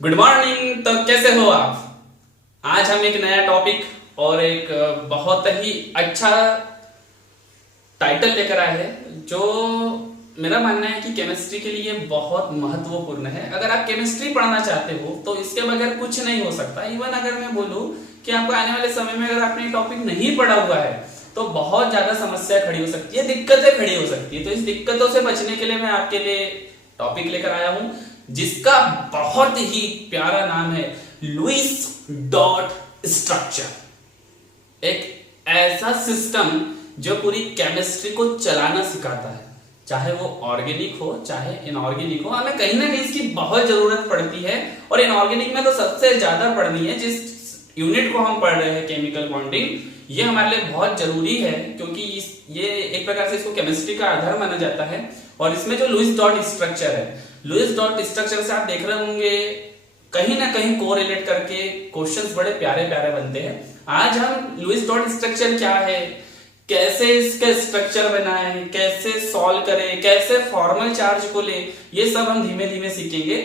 Good morning. तो कैसे हो आप? आज हम एक नया टॉपिक और एक बहुत ही अच्छा टाइटल लेकर आए हैं जो मेरा मानना है कि केमिस्ट्री के लिए बहुत महत्वपूर्ण है। अगर आप केमिस्ट्री पढ़ना चाहते हो तो इसके बगैर कुछ नहीं हो सकता। इवन अगर मैं बोलूं कि आपको आने वाले समय में अगर आपने टॉपिक नहीं पढ़ा हुआ है तो बहुत ज्यादा समस्या खड़ी हो सकती है, दिक्कतें खड़ी हो सकती है। तो इस दिक्कतों से बचने के लिए मैं आपके लिए टॉपिक लेकर आया हूं जिसका बहुत ही प्यारा नाम है लुईस डॉट स्ट्रक्चर। एक ऐसा सिस्टम जो पूरी केमिस्ट्री को चलाना सिखाता है, चाहे वो ऑर्गेनिक हो चाहे इनऑर्गेनिक हो। हमें कहीं ना कहीं इसकी बहुत जरूरत पड़ती है और इनऑर्गेनिक में तो सबसे ज्यादा पढ़नी है। जिस यूनिट को हम पढ़ रहे हैं केमिकल बॉन्डिंग, ये हमारे लिए बहुत जरूरी है क्योंकि ये एक प्रकार से इसको केमिस्ट्री का आधार माना जाता है। और इसमें जो लुईस डॉट स्ट्रक्चर है, लुईस डॉट स्ट्रक्चर से आप देख रहे होंगे कहीं ना कहीं कोरिलेट करके क्वेश्चंस बड़े प्यारे प्यारे बनते हैं। आज हम लुईस डॉट स्ट्रक्चर क्या है, कैसे इसका स्ट्रक्चर बना है, कैसे सॉल्व करें, कैसे फॉर्मल चार्ज को ले, ये सब हम धीमे धीमे सीखेंगे।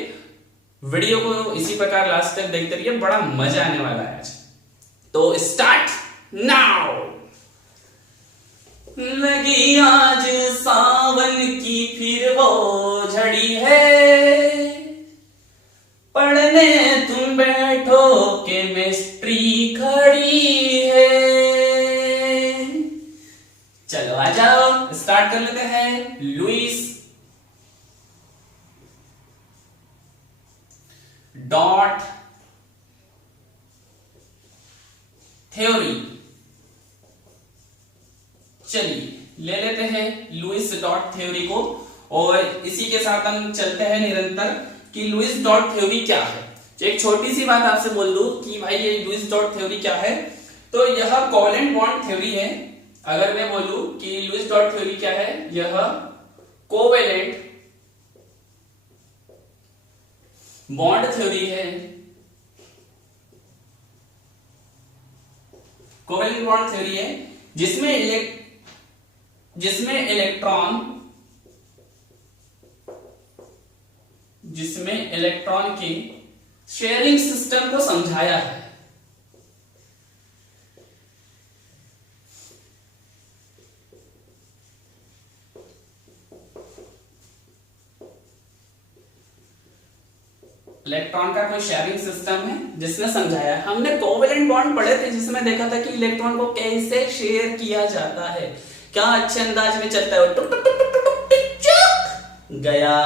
वीडियो को इसी प्रकार लास्ट तक देखते रहिए, बड़ा मजा आने वाला है आज। तो स्टार्ट नाउ। लगी आज सावन की फिर वो झड़ी है, पढ़ने तुम बैठो केमिस्ट्री खड़ी है। चलो आ जाओ, स्टार्ट कर लेते हैं। Lewis dot theory. चलिए ले लेते हैं लुईस डॉट थ्योरी को और इसी के साथ हम चलते हैं निरंतर कि लुईस डॉट थ्योरी क्या है। एक छोटी सी बात आपसे बोल दूं कि भाई ये लुईस डॉट थ्योरी क्या है, तो यह कोवेलेंट बॉन्ड थ्योरी है। अगर मैं बोलूं कि लुईस डॉट थ्योरी क्या है, यह कोवेलेंट बॉन्ड थ्योरी है। कोवेलेंट बॉन्ड थ्योरी है जिसमें इलेक्ट्रॉन के शेयरिंग सिस्टम को समझाया है। इलेक्ट्रॉन का कोई शेयरिंग सिस्टम है जिसने समझाया। हमने कोवेलेंट बॉन्ड पढ़े थे जिसमें देखा था कि इलेक्ट्रॉन को कैसे शेयर किया जाता है, क्या अच्छे अंदाज में चलता है, टुक टुक टुक टुक टुक टिक चुक गया।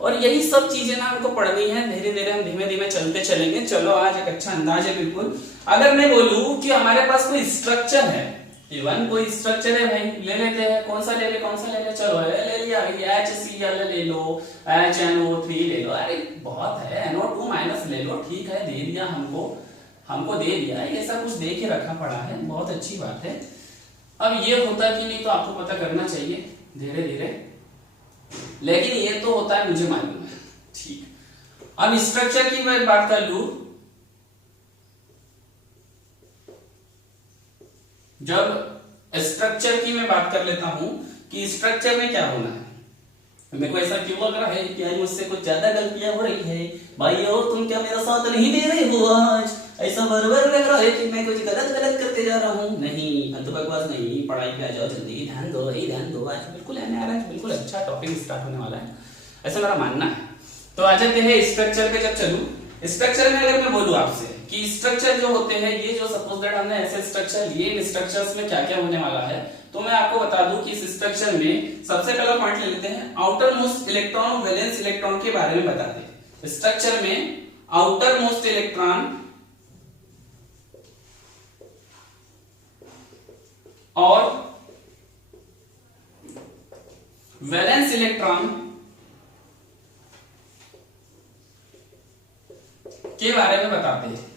और यही सब चीजें ना हमको पढ़नी है, धीरे धीरे हम धीमे धीमे चलते चलेंगे। चलो आज एक अच्छा अंदाज है बिल्कुल। अगर मैं बोलूं कि हमारे पास कोई स्ट्रक्चर है, इवन कोई स्ट्रक्चर है भाई, ले लेते हैं। कौन सा ले ले, चलो ले लिया HCl ले लो, HNO3 ले लो। अरे बहुत है, NO2 माइनस ले लो, ठीक है, दे दिया हमको दे दिया। ये सब कुछ दे के रखा पड़ा है, बहुत अच्छी बात है। अब ये होता कि नहीं तो आपको पता करना चाहिए धीरे धीरे, लेकिन ये तो होता है, मुझे मालूम है। ठीक, अब स्ट्रक्चर की मैं बात कर लूं, जब स्ट्रक्चर की मैं बात कर लेता हूं कि स्ट्रक्चर में क्या होना है। मेरे को ऐसा क्यों लग रहा है कि आज मुझसे कुछ ज्यादा गलतियां हो रही है। भाइयों तुम क्या मेरा साथ नहीं दे रहे हो? आज ऐसा बरबर लग रहा है कि मैं कुछ गलत करते जा रहा हूँ। नहीं, फालतू बकवास नहीं, पढ़ाई पे आ जाओ, जल्दी ध्यान दो, ध्यान दो। आज बिल्कुल आज बिल्कुल अच्छा टॉपिक स्टार्ट होने वाला है, ऐसा मेरा मानना है। तो आ जाते हैं स्ट्रक्चर पे। जब चलूं स्ट्रक्चर में, अगर मैं बोलूं आपसे कि स्ट्रक्चर जो होते हैं, ये जो सपोज दैट हमने ऐसे स्ट्रक्चर लिए, इन स्ट्रक्चर्स में क्या क्या होने वाला है, तो मैं आपको बता दूं कि इस स्ट्रक्चर में सबसे पहला पॉइंट ले लेते हैं, outer most electron valence electron के बारे में बताते हैं। स्ट्रक्चर में आउटर मोस्ट इलेक्ट्रॉन और वैलेंस इलेक्ट्रॉन के बारे में बताते हैं।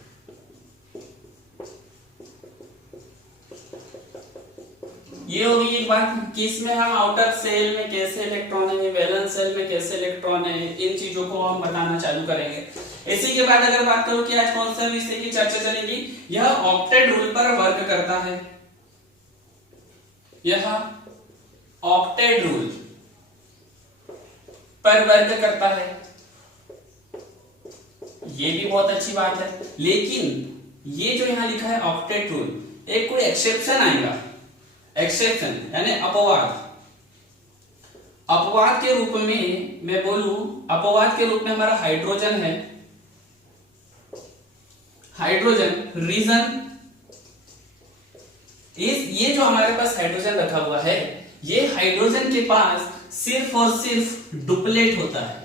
ये होगी एक बात कि इसमें हम आउटर सेल में कैसे इलेक्ट्रॉन है, वैलेंस सेल में कैसे इलेक्ट्रॉन है, इन चीजों को हम बताना चालू करेंगे। इसी के बाद अगर बात करूं कि आज कौन सा विषय की चर्चा चलेगी, यह ऑक्टेट रूल पर वर्क करता है। यह ऑक्टेट रूल पर वर्क करता है। ये भी बहुत अच्छी बात है, लेकिन ये जो यहाँ लिखा है ऑक्टेट रूल, एक कोई एक्सेप्शन आएगा, एक्सेप्शन यानी अपवाद। अपवाद के रूप में मैं बोलूं, अपवाद के रूप में हमारा हाइड्रोजन है, हाइड्रोजन रीजन ये जो हमारे पास हाइड्रोजन रखा हुआ है, ये हाइड्रोजन के पास सिर्फ और सिर्फ डुप्लेट होता है।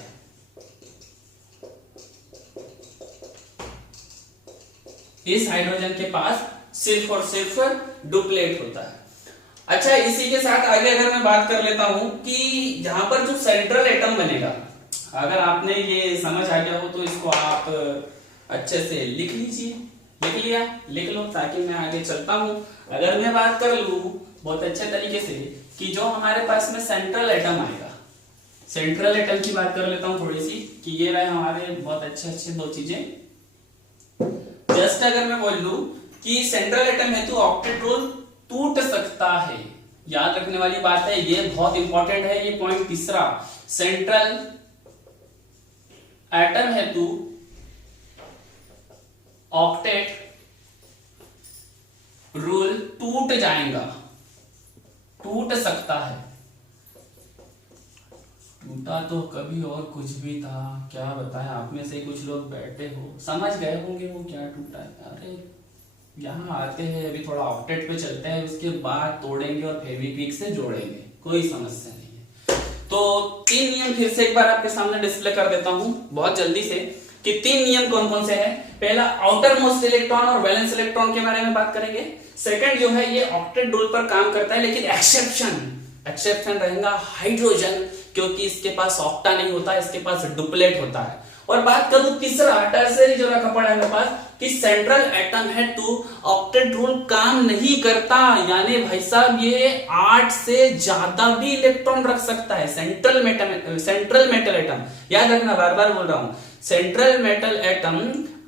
इस हाइड्रोजन के पास सिर्फ और सिर्फ डुप्लेट होता है। अच्छा, इसी के साथ आगे अगर मैं बात कर लेता हूं कि जहां पर जो सेंट्रल एटम बनेगा, अगर आपने ये समझ आ गया हो तो इसको आप अच्छे से लिख लीजिए। लिख लिया? लिख लो ताकि मैं आगे चलता हूं। अगर मैं बात कर लूं बहुत अच्छे तरीके से कि जो हमारे पास में सेंट्रल एटम आएगा, सेंट्रल एटम की बात कर लेता हूं थोड़ी सी कि ये रहे हमारे बहुत अच्छे दो चीजें। जस्ट अगर मैं बोल लूं कि सेंट्रल एटम है तो ऑक्टेट रूल टूट सकता है। याद रखने वाली बात है, ये बहुत इंपॉर्टेंट है, ये पॉइंट तीसरा। सेंट्रल एटम हेतु ऑक्टेट रूल टूट जाएगा, टूट सकता है। टूटा तो कभी और कुछ भी था, क्या बताएं। आप में से कुछ लोग बैठे हो समझ गए होंगे वो क्या टूटा है। अरे यहाँ आते हैं, अभी थोड़ा ऑक्टेट पे चलते हैं, उसके बाद तोड़ेंगे और फेविक्विक से जोड़ेंगे, कोई समस्या नहीं है। तो 3 नियम फिर से एक बार आपके सामने डिस्प्ले कर देता हूं बहुत जल्दी से कि 3 नियम कौन कौन से हैं। पहला, आउटर मोस्ट इलेक्ट्रॉन और वैलेंस इलेक्ट्रॉन के बारे में बात करेंगे। सेकंड जो है ये ऑक्टेट रूल पर काम करता है, लेकिन एक्सेप्शन रहेगा हाइड्रोजन, क्योंकि इसके पास ऑक्टा नहीं होता, इसके पास डुप्लेट होता है। और बात करूं तीसरा, टर्सरी जो रखा पड़ा है मेरे पास कि सेंट्रल एटम है तो ऑक्टेट रूल काम नहीं करता, यानी भाई साहब ये 8 से ज्यादा भी इलेक्ट्रॉन रख सकता है। सेंट्रल मेटल एटम, याद रखना, बार बार बोल रहा हूं, सेंट्रल मेटल एटम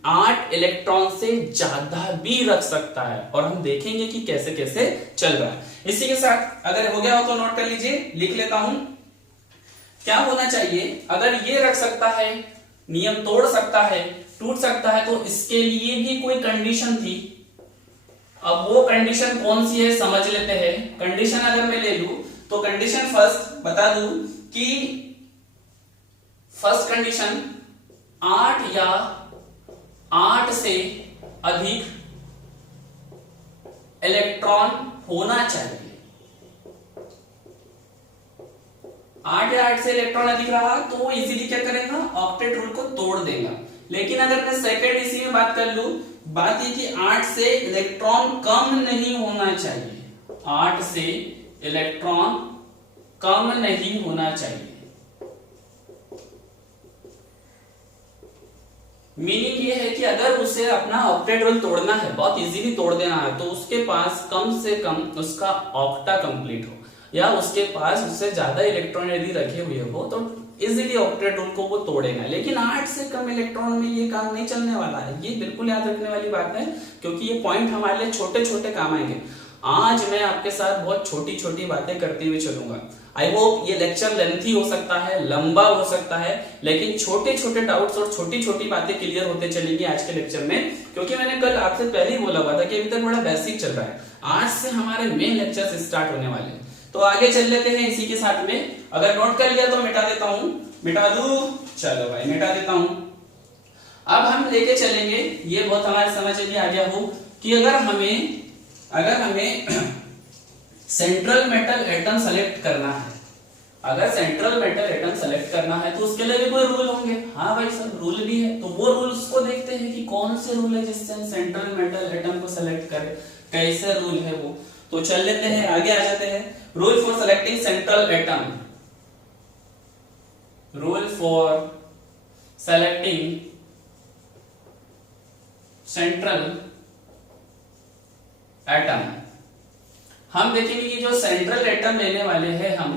8 इलेक्ट्रॉन से ज्यादा भी रख सकता है, और हम देखेंगे कि कैसे कैसे चल रहा है। इसी के साथ अगर हो गया हो तो नोट कर लीजिए, लिख लेता हूं क्या होना चाहिए। अगर ये रख सकता है, नियम तोड़ सकता है, टूट सकता है, तो इसके लिए भी कोई कंडीशन थी। अब वो कंडीशन कौन सी है समझ लेते हैं। कंडीशन अगर मैं ले लूं तो कंडीशन फर्स्ट बता दूं कि फर्स्ट कंडीशन 8 या 8 से अधिक इलेक्ट्रॉन होना चाहिए। 8 या 8 से इलेक्ट्रॉन अधिक रहा तो वो इजीली क्या करेगा, ऑक्टेट रूल को तोड़ देगा। लेकिन अगर मैं सेकंड इसी में बात कर लूं, बात ये कि 8 से इलेक्ट्रॉन कम नहीं होना चाहिए, 8 से इलेक्ट्रॉन कम नहीं होना चाहिए। मीनिंग ये है कि अगर उसे अपना ऑक्टेट रूल तोड़ना है, बहुत इजीली तोड़ देना है, तो उसके पास कम से कम उसका ऑक्टा कंप्लीट हो, या उसके पास उससे ज्यादा इलेक्ट्रॉन यदि रखे हुए हो तो इजीली ऑक्टेट रूल को वो तोड़ेगा। लेकिन 8 से कम इलेक्ट्रॉन में ये काम नहीं चलने वाला है, ये बिल्कुल याद रखने वाली बात है, क्योंकि ये पॉइंट हमारे लिए छोटे छोटे काम आएंगे। आज मैं आपके साथ बहुत छोटी छोटी बातें करते हुए चलूंगा। आई होप ये लेक्चर लेंथी हो सकता है, लंबा हो सकता है, लेकिन छोटे छोटे डाउट्स और छोटी छोटी बातें क्लियर होते चलेंगी आज के लेक्चर में, क्योंकि मैंने कल आपसे पहले ही बोला हुआ था कि अभी तक बड़ा बेसिक चल रहा है। आज से हमारे मेन लेक्चर स्टार्ट होने वाले हैं, तो आगे चल लेते हैं इसी के साथ में। अगर नोट कर लिया तो मिटा देता हूं, मिटा दूं, चलो भाई मिटा देता हूं। अब हम लेके चलेंगे, ये बहुत हमारे समझ में आ गया हो कि अगर हमें सेंट्रल मेटल एटम सेलेक्ट करना है, अगर सेंट्रल मेटल एटम सेलेक्ट करना है तो उसके लिए भी कोई रूल होंगे। हाँ भाई सब रूल भी है, तो वो रूल्स को देखते हैं कि कौन से रूल है जिससे हम सेंट्रल मेटल एटम को सेलेक्ट करें, कैसे रूल है वो। तो चल लेते हैं, आगे आ जाते हैं। Rule for selecting central atom, rule for selecting central atom. हम देखेंगे कि जो सेंट्रल एटम लेने वाले हैं हम,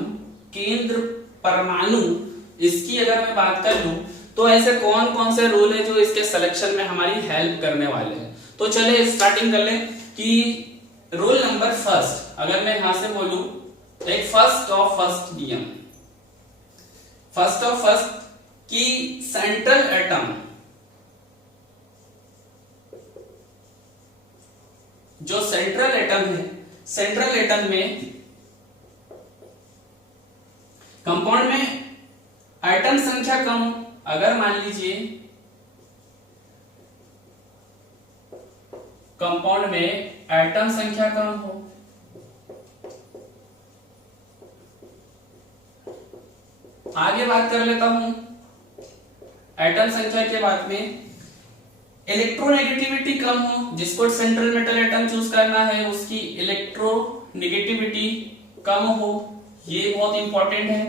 केंद्र परमाणु, इसकी अगर मैं बात कर लूं तो ऐसे कौन कौन से रूल है जो इसके सिलेक्शन में हमारी हेल्प करने वाले हैं। तो चले स्टार्टिंग कर ले कि रूल नंबर फर्स्ट, अगर मैं यहां से बोलूं एक फर्स्ट नियम, फर्स्ट की सेंट्रल एटम जो सेंट्रल एटम है, सेंट्रल एटम में कंपाउंड में एटम संख्या कम हो, अगर मान लीजिए कंपाउंड में एटम संख्या कम हो, आगे बात कर लेता हूं एटम संख्या के बाद में इलेक्ट्रोनेगेटिविटी कम हो, जिसको सेंट्रल मेटल एटम चूज करना है उसकी इलेक्ट्रोनेगेटिविटी कम हो, ये बहुत इंपॉर्टेंट है।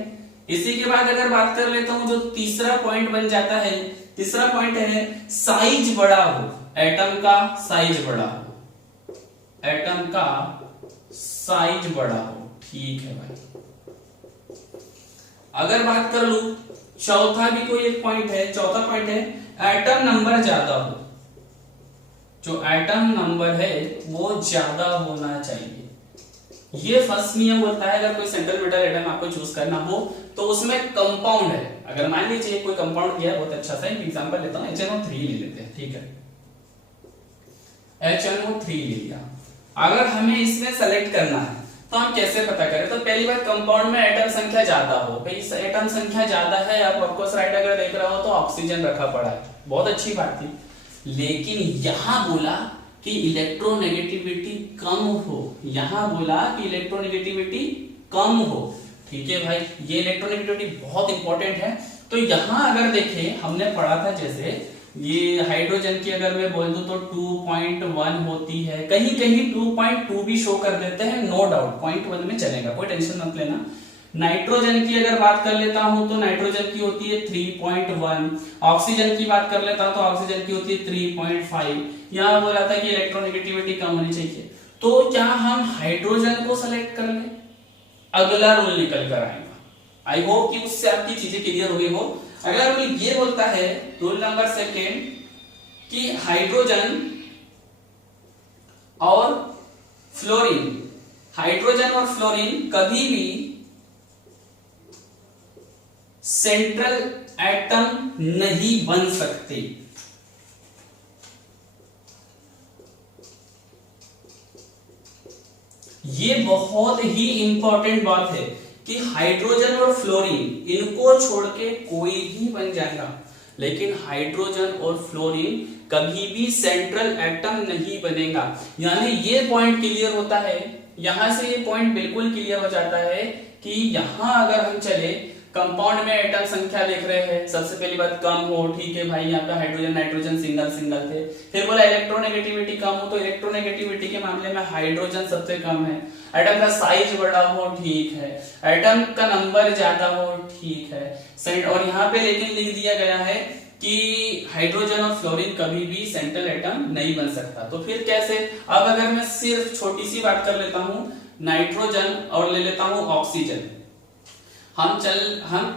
इसी के बाद अगर बात कर लेता हूं जो तीसरा पॉइंट बन जाता है, तीसरा पॉइंट है साइज बड़ा हो, एटम का साइज बड़ा हो, एटम का साइज बड़ा हो, ठीक है भाई। अगर बात कर लू चौथा भी कोई एक पॉइंट है, चौथा पॉइंट है एटम नंबर ज्यादा हो, जो एटम नंबर है वो ज्यादा होना चाहिए। ये फर्स्ट नियम होता है अगर कोई सेंट्रल मेटल एटम आपको चूज करना हो तो उसमें कंपाउंड है, अगर मान लीजिए कोई कंपाउंड दिया है, बहुत अच्छा सा एक एग्जांपल लेता हूं, HNO3 ले लेते हैं, ठीक है, HNO3 ले लिया। अगर हमें इसमें सेलेक्ट करना है तो हम कैसे पता करें? तो पहली बात कंपाउंड में एटम संख्या ज्यादा हो, भाई एटम संख्या ज्यादा है, आप ऑफकोर्स राइट अगर देख रहा हो तो ऑक्सीजन रखा पड़ा है, बहुत अच्छी बात थी, लेकिन यहां बोला कि इलेक्ट्रोनेगेटिविटी कम हो, यहां बोला कि इलेक्ट्रोनेगेटिविटी कम हो, ठीक है भाई, ये इलेक्ट्रोनेगेटिविटी बहुत इंपॉर्टेंट है। तो यहां अगर देखें हमने पढ़ा था जैसे ये हाइड्रोजन की अगर मैं बोल दूं तो 2.1 होती है, कहीं कहीं 2.2 भी शो कर देते हैं, नो डाउट 0.1 में चलेगा, कोई टेंशन मत लेना। नाइट्रोजन की अगर बात कर लेता हूं तो नाइट्रोजन की होती है 3.1, ऑक्सीजन की बात कर लेता हूं तो ऑक्सीजन की होती है 3.5। यहां बोला था कि इलेक्ट्रोनेगेटिविटी कम होनी चाहिए, तो क्या हम हाइड्रोजन को सेलेक्ट कर ले? अगला रूल निकल कर आएगा। आई होप कि उससे आपकी चीजें क्लियर हो गई हो। अगला रूल ये बोलता है, रूल नंबर सेकेंड, कि हाइड्रोजन और फ्लोरीन, हाइड्रोजन और फ्लोरीन कभी भी सेंट्रल एटम नहीं बन सकते। ये बहुत ही इंपॉर्टेंट बात है कि हाइड्रोजन और फ्लोरीन इनको छोड़ के कोई भी बन जाएगा, लेकिन हाइड्रोजन और फ्लोरीन कभी भी सेंट्रल एटम नहीं बनेगा। यानी ये पॉइंट क्लियर होता है, यहां से ये पॉइंट बिल्कुल क्लियर हो जाता है कि यहां अगर हम चले कंपाउंड में एटम संख्या देख रहे हैं, सबसे पहली बात कम हो, ठीक है भाई, यहाँ पे हाइड्रोजन नाइट्रोजन सिंगल सिंगल थे। फिर बोला इलेक्ट्रोनेगेटिविटी कम हो, तो इलेक्ट्रोनेगेटिविटी के मामले में हाइड्रोजन सबसे कम है। एटम का साइज बड़ा हो, ठीक है, एटम का नंबर ज्यादा हो, ठीक है, और यहाँ पे लेकिन लिख दिया गया है कि हाइड्रोजन और फ्लोरीन कभी भी सेंट्रल एटम नहीं बन सकता। तो फिर कैसे? अब अगर मैं सिर्फ छोटी सी बात कर लेता हूं नाइट्रोजन और ले लेता हूं ऑक्सीजन, हम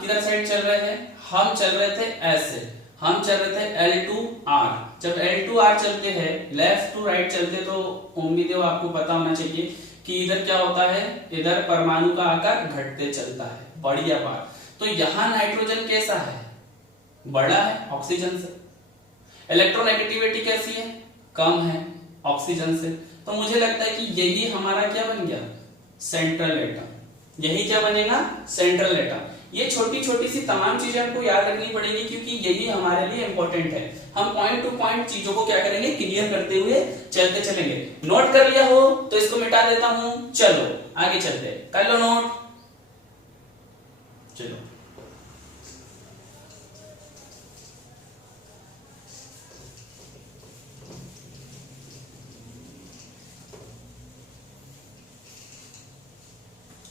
किधर साइड चल रहे हैं? हम चल रहे थे ऐसे, हम चल रहे थे L2R। जब L2R चलते हैं, लेफ्ट टू राइट चलते, तो उम्मीद है आपको पता होना चाहिए कि इधर क्या होता है, इधर परमाणु का आकार घटते चलता है, बढ़िया बात। तो यहां नाइट्रोजन कैसा है? बड़ा है ऑक्सीजन से। इलेक्ट्रोनेगेटिविटी कैसी है? कम है ऑक्सीजन से। तो मुझे लगता है कि यही हमारा क्या बन गया? Central atom. यही क्या बनेगा? Central atom. ये छोटी छोटी सी तमाम चीजें आपको याद रखनी पड़ेगी, क्योंकि यही हमारे लिए इंपॉर्टेंट है। हम पॉइंट टू पॉइंट चीजों को क्या करेंगे? क्लियर करते हुए चलते चलेंगे। नोट कर लिया हो तो इसको मिटा देता हूं, चलो आगे चलते, कर लो नोट, चलो।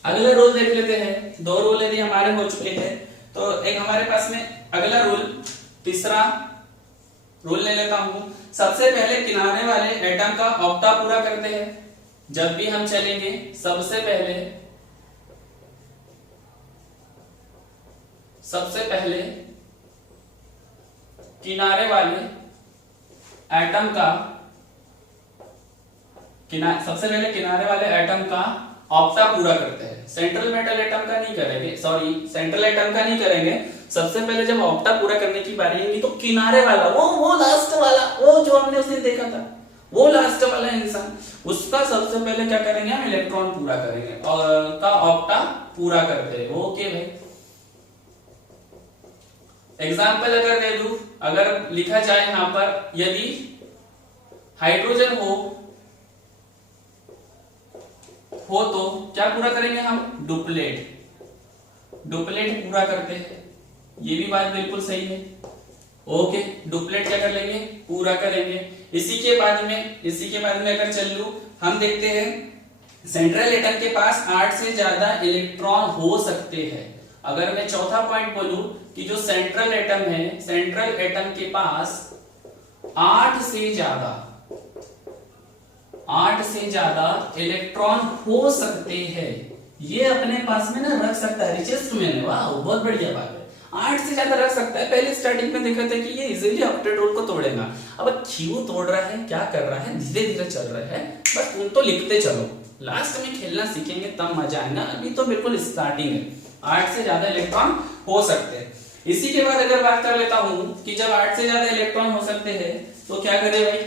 अगला रूल देख लेते हैं। दो रूल यदि हमारे हो चुके हैं तो एक हमारे पास में अगला रूल, तीसरा रूल ले लेता हूं। सबसे पहले किनारे वाले एटम का ऑक्टा पूरा करते हैं। जब भी हम चलेंगे सबसे पहले किनारे वाले एटम का ऑक्टा पूरा करते हैं। सेंट्रल मेटल एटम का नहीं करेंगे, सॉरी सेंट्रल एटम का नहीं करेंगे। सबसे पहले जब ऑक्टा पूरा करने की बारी आएगी तो किनारे वाला, वो लास्ट वाला, वो जो हमने उस दिन देखा था, वो लास्ट वाला इंसान, उसका सबसे पहले क्या करेंगे हम, इलेक्ट्रॉन पूरा करेंगे और का ऑक्टा पूरा करते हैं। ओके भाई, एग्जाम्पल अगर दे दूं, अगर लिखा जाए यहां पर, यदि हाइड्रोजन हो तो क्या पूरा करेंगे हम, डुप्लेट पूरा करते हैं। ये भी बात बिल्कुल सही है। ओके, डुप्लेट क्या कर लेंगे, पूरा करेंगे। इसी के बाद में अगर चल लू, हम देखते हैं सेंट्रल एटम के पास 8 से ज्यादा इलेक्ट्रॉन हो सकते हैं। अगर मैं चौथा पॉइंट बोलूं कि जो सेंट्रल एटम है, सेंट्रल एटम के पास 8 से ज्यादा इलेक्ट्रॉन हो सकते हैं, ये अपने पास में ना रख सकता है रिचेस्ट में। वाह, बहुत बढ़िया बात है, 8 से ज्यादा रख सकता है। पहले स्टार्टिंग में देखा था कि ये इजीली ऑक्टेट रूल को तोड़ेगा। अब क्यों तोड़ रहा है, क्या कर रहा है, धीरे धीरे चल रहा है, बस तुम तो लिखते चलो, लास्ट में खेलना सीखेंगे तब मजा आएगा। अभी तो बिल्कुल स्टार्टिंग है। 8 से ज्यादा इलेक्ट्रॉन हो सकते हैं। इसी के बाद अगर बात कर लेता हूं कि जब 8 से ज्यादा इलेक्ट्रॉन हो सकते हैं तो क्या करें भाई,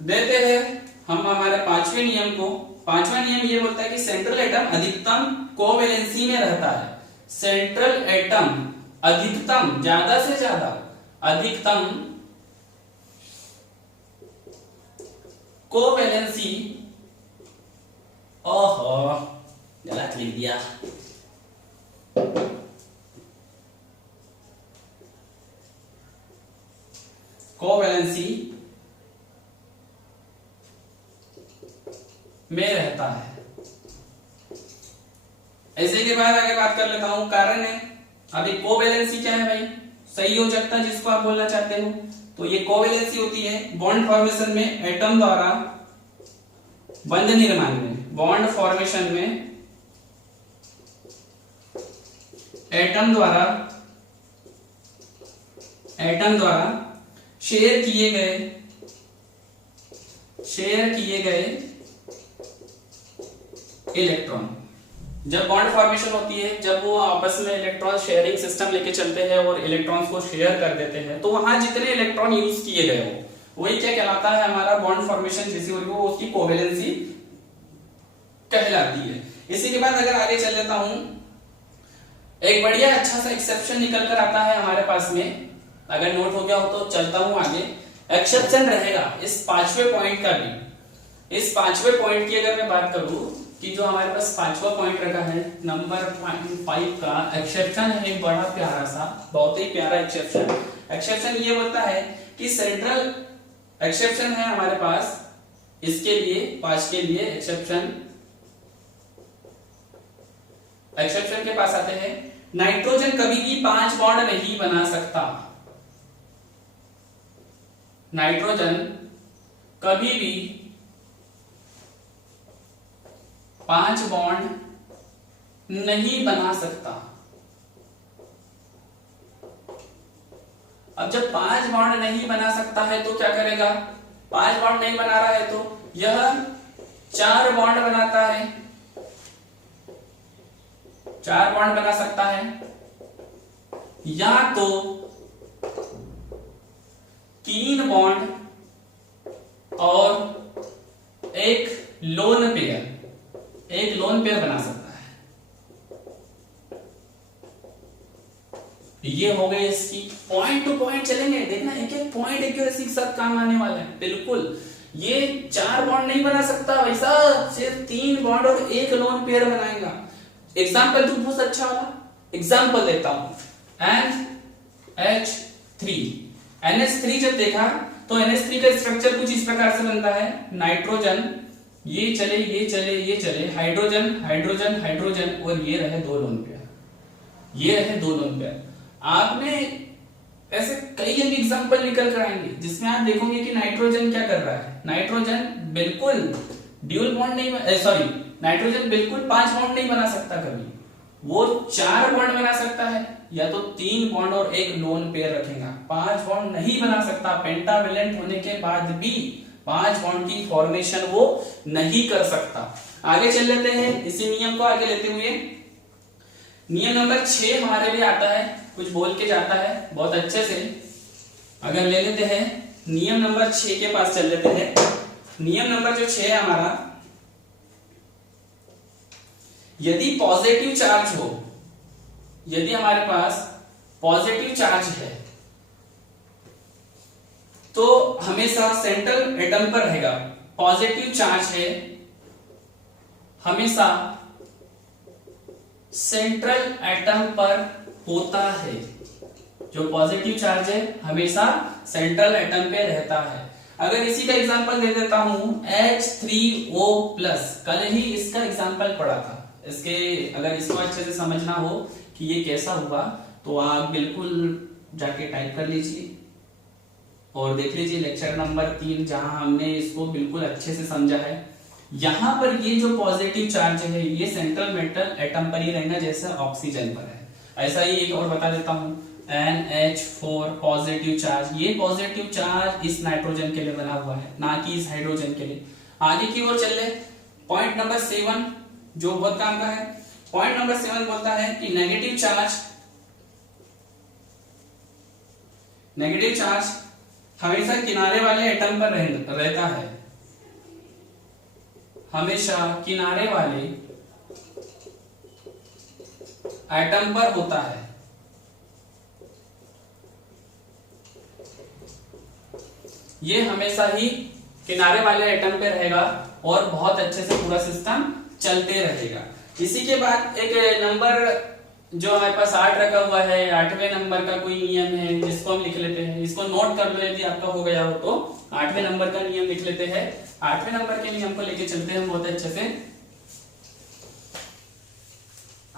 देते हैं हम हमारे पांचवें नियम को। पांचवा नियम ये बोलता है कि सेंट्रल एटम अधिकतम कोवेलेंसी में रहता है। सेंट्रल एटम अधिकतम, ज्यादा से ज्यादा, अधिकतम कोवेलेंसी, ओहो गलत लिख दिया, कोवेलेंसी में रहता है। ऐसे के बाद आगे बात कर लेता हूं, कारण है। अभी कोवेलेंसी क्या है भाई, संयोजकता जिसको आप बोलना चाहते हो, तो ये कोवेलेंसी होती है बॉन्ड फॉर्मेशन में, एटम द्वारा बंध निर्माण में, बॉन्ड फॉर्मेशन में एटम द्वारा शेयर किए गए इलेक्ट्रॉन। जब बॉन्ड फॉर्मेशन होती है, जब वो आपस में इलेक्ट्रॉन शेयरिंग सिस्टम लेके चलते हैं और इलेक्ट्रॉन्स को शेयर कर देते हैं, तो वहां जितने इलेक्ट्रॉन यूज किए गए हो वही क्या कहलाता है, हमारा बॉन्ड फॉर्मेशन जैसी हो रही हो, उसकी कोवेलेंसी कहलाती है। इसी के बाद अगर आगे चल लेता हूं, एक बढ़िया अच्छा सा एक्सेप्शन निकल कर आता है हमारे पास में। अगर नोट हो गया हो तो चलता हूं आगे। एक्सेप्शन रहेगा इस पांचवें पॉइंट का भी। इस पांचवें पॉइंट की अगर मैं बात करूं कि जो हमारे पास पांचवा पॉइंट रखा है नंबर 5 का एक्सेप्शन है, एक बड़ा प्यारा सा, बहुत ही प्यारा एक्सेप्शन। एक्सेप्शन ये बोलता है कि सेंट्रल एक्सेप्शन है हमारे पास, इसके लिए 5 के लिए एक्सेप्शन के पास आते हैं। नाइट्रोजन कभी भी 5 बॉन्ड नहीं बना सकता। नाइट्रोजन कभी भी 5 बॉन्ड नहीं बना सकता। अब जब 5 बॉन्ड नहीं बना सकता है तो क्या करेगा, 5 बॉन्ड नहीं बना रहा है तो यह 4 बॉन्ड बनाता है, 4 बॉन्ड बना सकता है, या तो 3 बॉन्ड और एक लोन पेयर बना सकता है। ये हो गई इसकी। पॉइंट टू पॉइंट चलेंगे, देखना एक एक पॉइंट एक्यूरेसी के साथ काम आने वाला है। बिल्कुल, ये 4 बॉन्ड नहीं बना सकता वैसा, सिर्फ 3 बॉन्ड और एक लोन पेयर बनाएगा। एग्जाम्पल तू बहुत अच्छा वाला एग्जाम्पल देता हूं। NH3 NH3 जब देखा तो NH3 का स्ट्रक्चर कुछ इस प्रकार से बनता है। नाइट्रोजन ये चले ये चले ये चले, हाइड्रोजन हाइड्रोजन हाइड्रोजन, और ये रहे 2 लोन पेयर। आपने ऐसे कई एग्जांपल निकल कर आएंगे जिसमें आप देखोगे कि नाइट्रोजन क्या कर रहा है। नाइट्रोजन बिल्कुल ड्यूल बॉन्ड नहीं, नाइट्रोजन बिल्कुल 5 बॉन्ड नहीं बना सकता कभी, वो 4 बॉन्ड बना सकता है, या तो 3 बॉन्ड और एक लोन पेयर रखेगा। 5 बॉन्ड नहीं बना सकता, पेंटावेलेंट होने के बाद भी 5 बॉन्ड की फॉर्मेशन वो नहीं कर सकता। आगे चल लेते हैं, इसी नियम को आगे लेते हुए नियम नंबर 6 हमारे लिए आता है, कुछ बोल के जाता है बहुत अच्छे से। अगर ले लेते हैं नियम नंबर 6 के पास चल लेते हैं। नियम नंबर जो 6 है हमारा, यदि पॉजिटिव चार्ज हो, यदि हमारे पास पॉजिटिव चार्ज है तो हमेशा सेंट्रल एटम पर रहेगा। पॉजिटिव चार्ज है हमेशा सेंट्रल एटम पर होता है। जो पॉजिटिव चार्ज है हमेशा सेंट्रल एटम पे रहता है। अगर इसी का एग्जांपल दे देता हूं H3O+, कल ही इसका एग्जांपल पढ़ा था। इसके अगर इसको अच्छे से समझना हो कि ये कैसा हुआ तो आप बिल्कुल जाके टाइप कर लीजिए और देख लीजिए लेक्चर नंबर 3, जहां हमने इसको बिल्कुल अच्छे से समझा है। यहां पर ये जो पॉजिटिव चार्ज है ये सेंट्रल मेटल एटम पर ही रहेगा जैसे ऑक्सीजन पर है। ऐसा ही एक और बता देता हूं, NH4 पॉजिटिव चार्ज, ये पॉजिटिव चार्ज इस नाइट्रोजन के लिए बना हुआ है, ना कि इस हाइड्रोजन के लिए। आगे की ओर चल ले, पॉइंट नंबर 7 जो बहुत काम का है। पॉइंट नंबर 7 बोलता है कि नेगेटिव चार्ज हमेशा किनारे वाले एटम पर रहता है, हमेशा किनारे वाले एटम पर होता है। ये हमेशा ही किनारे वाले एटम पे रहेगा और बहुत अच्छे से पूरा सिस्टम चलते रहेगा। इसी के बाद एक नंबर जो हमारे पास 8 रखा हुआ है, 8वें नंबर का कोई नियम है जिसको हम लिख लेते हैं। इसको नोट कर लो यदि आपका हो गया हो तो। 8वें नंबर का नियम लिख लेते हैं। 8वें नंबर के नियम को लेके चलते हैं बहुत अच्छे से।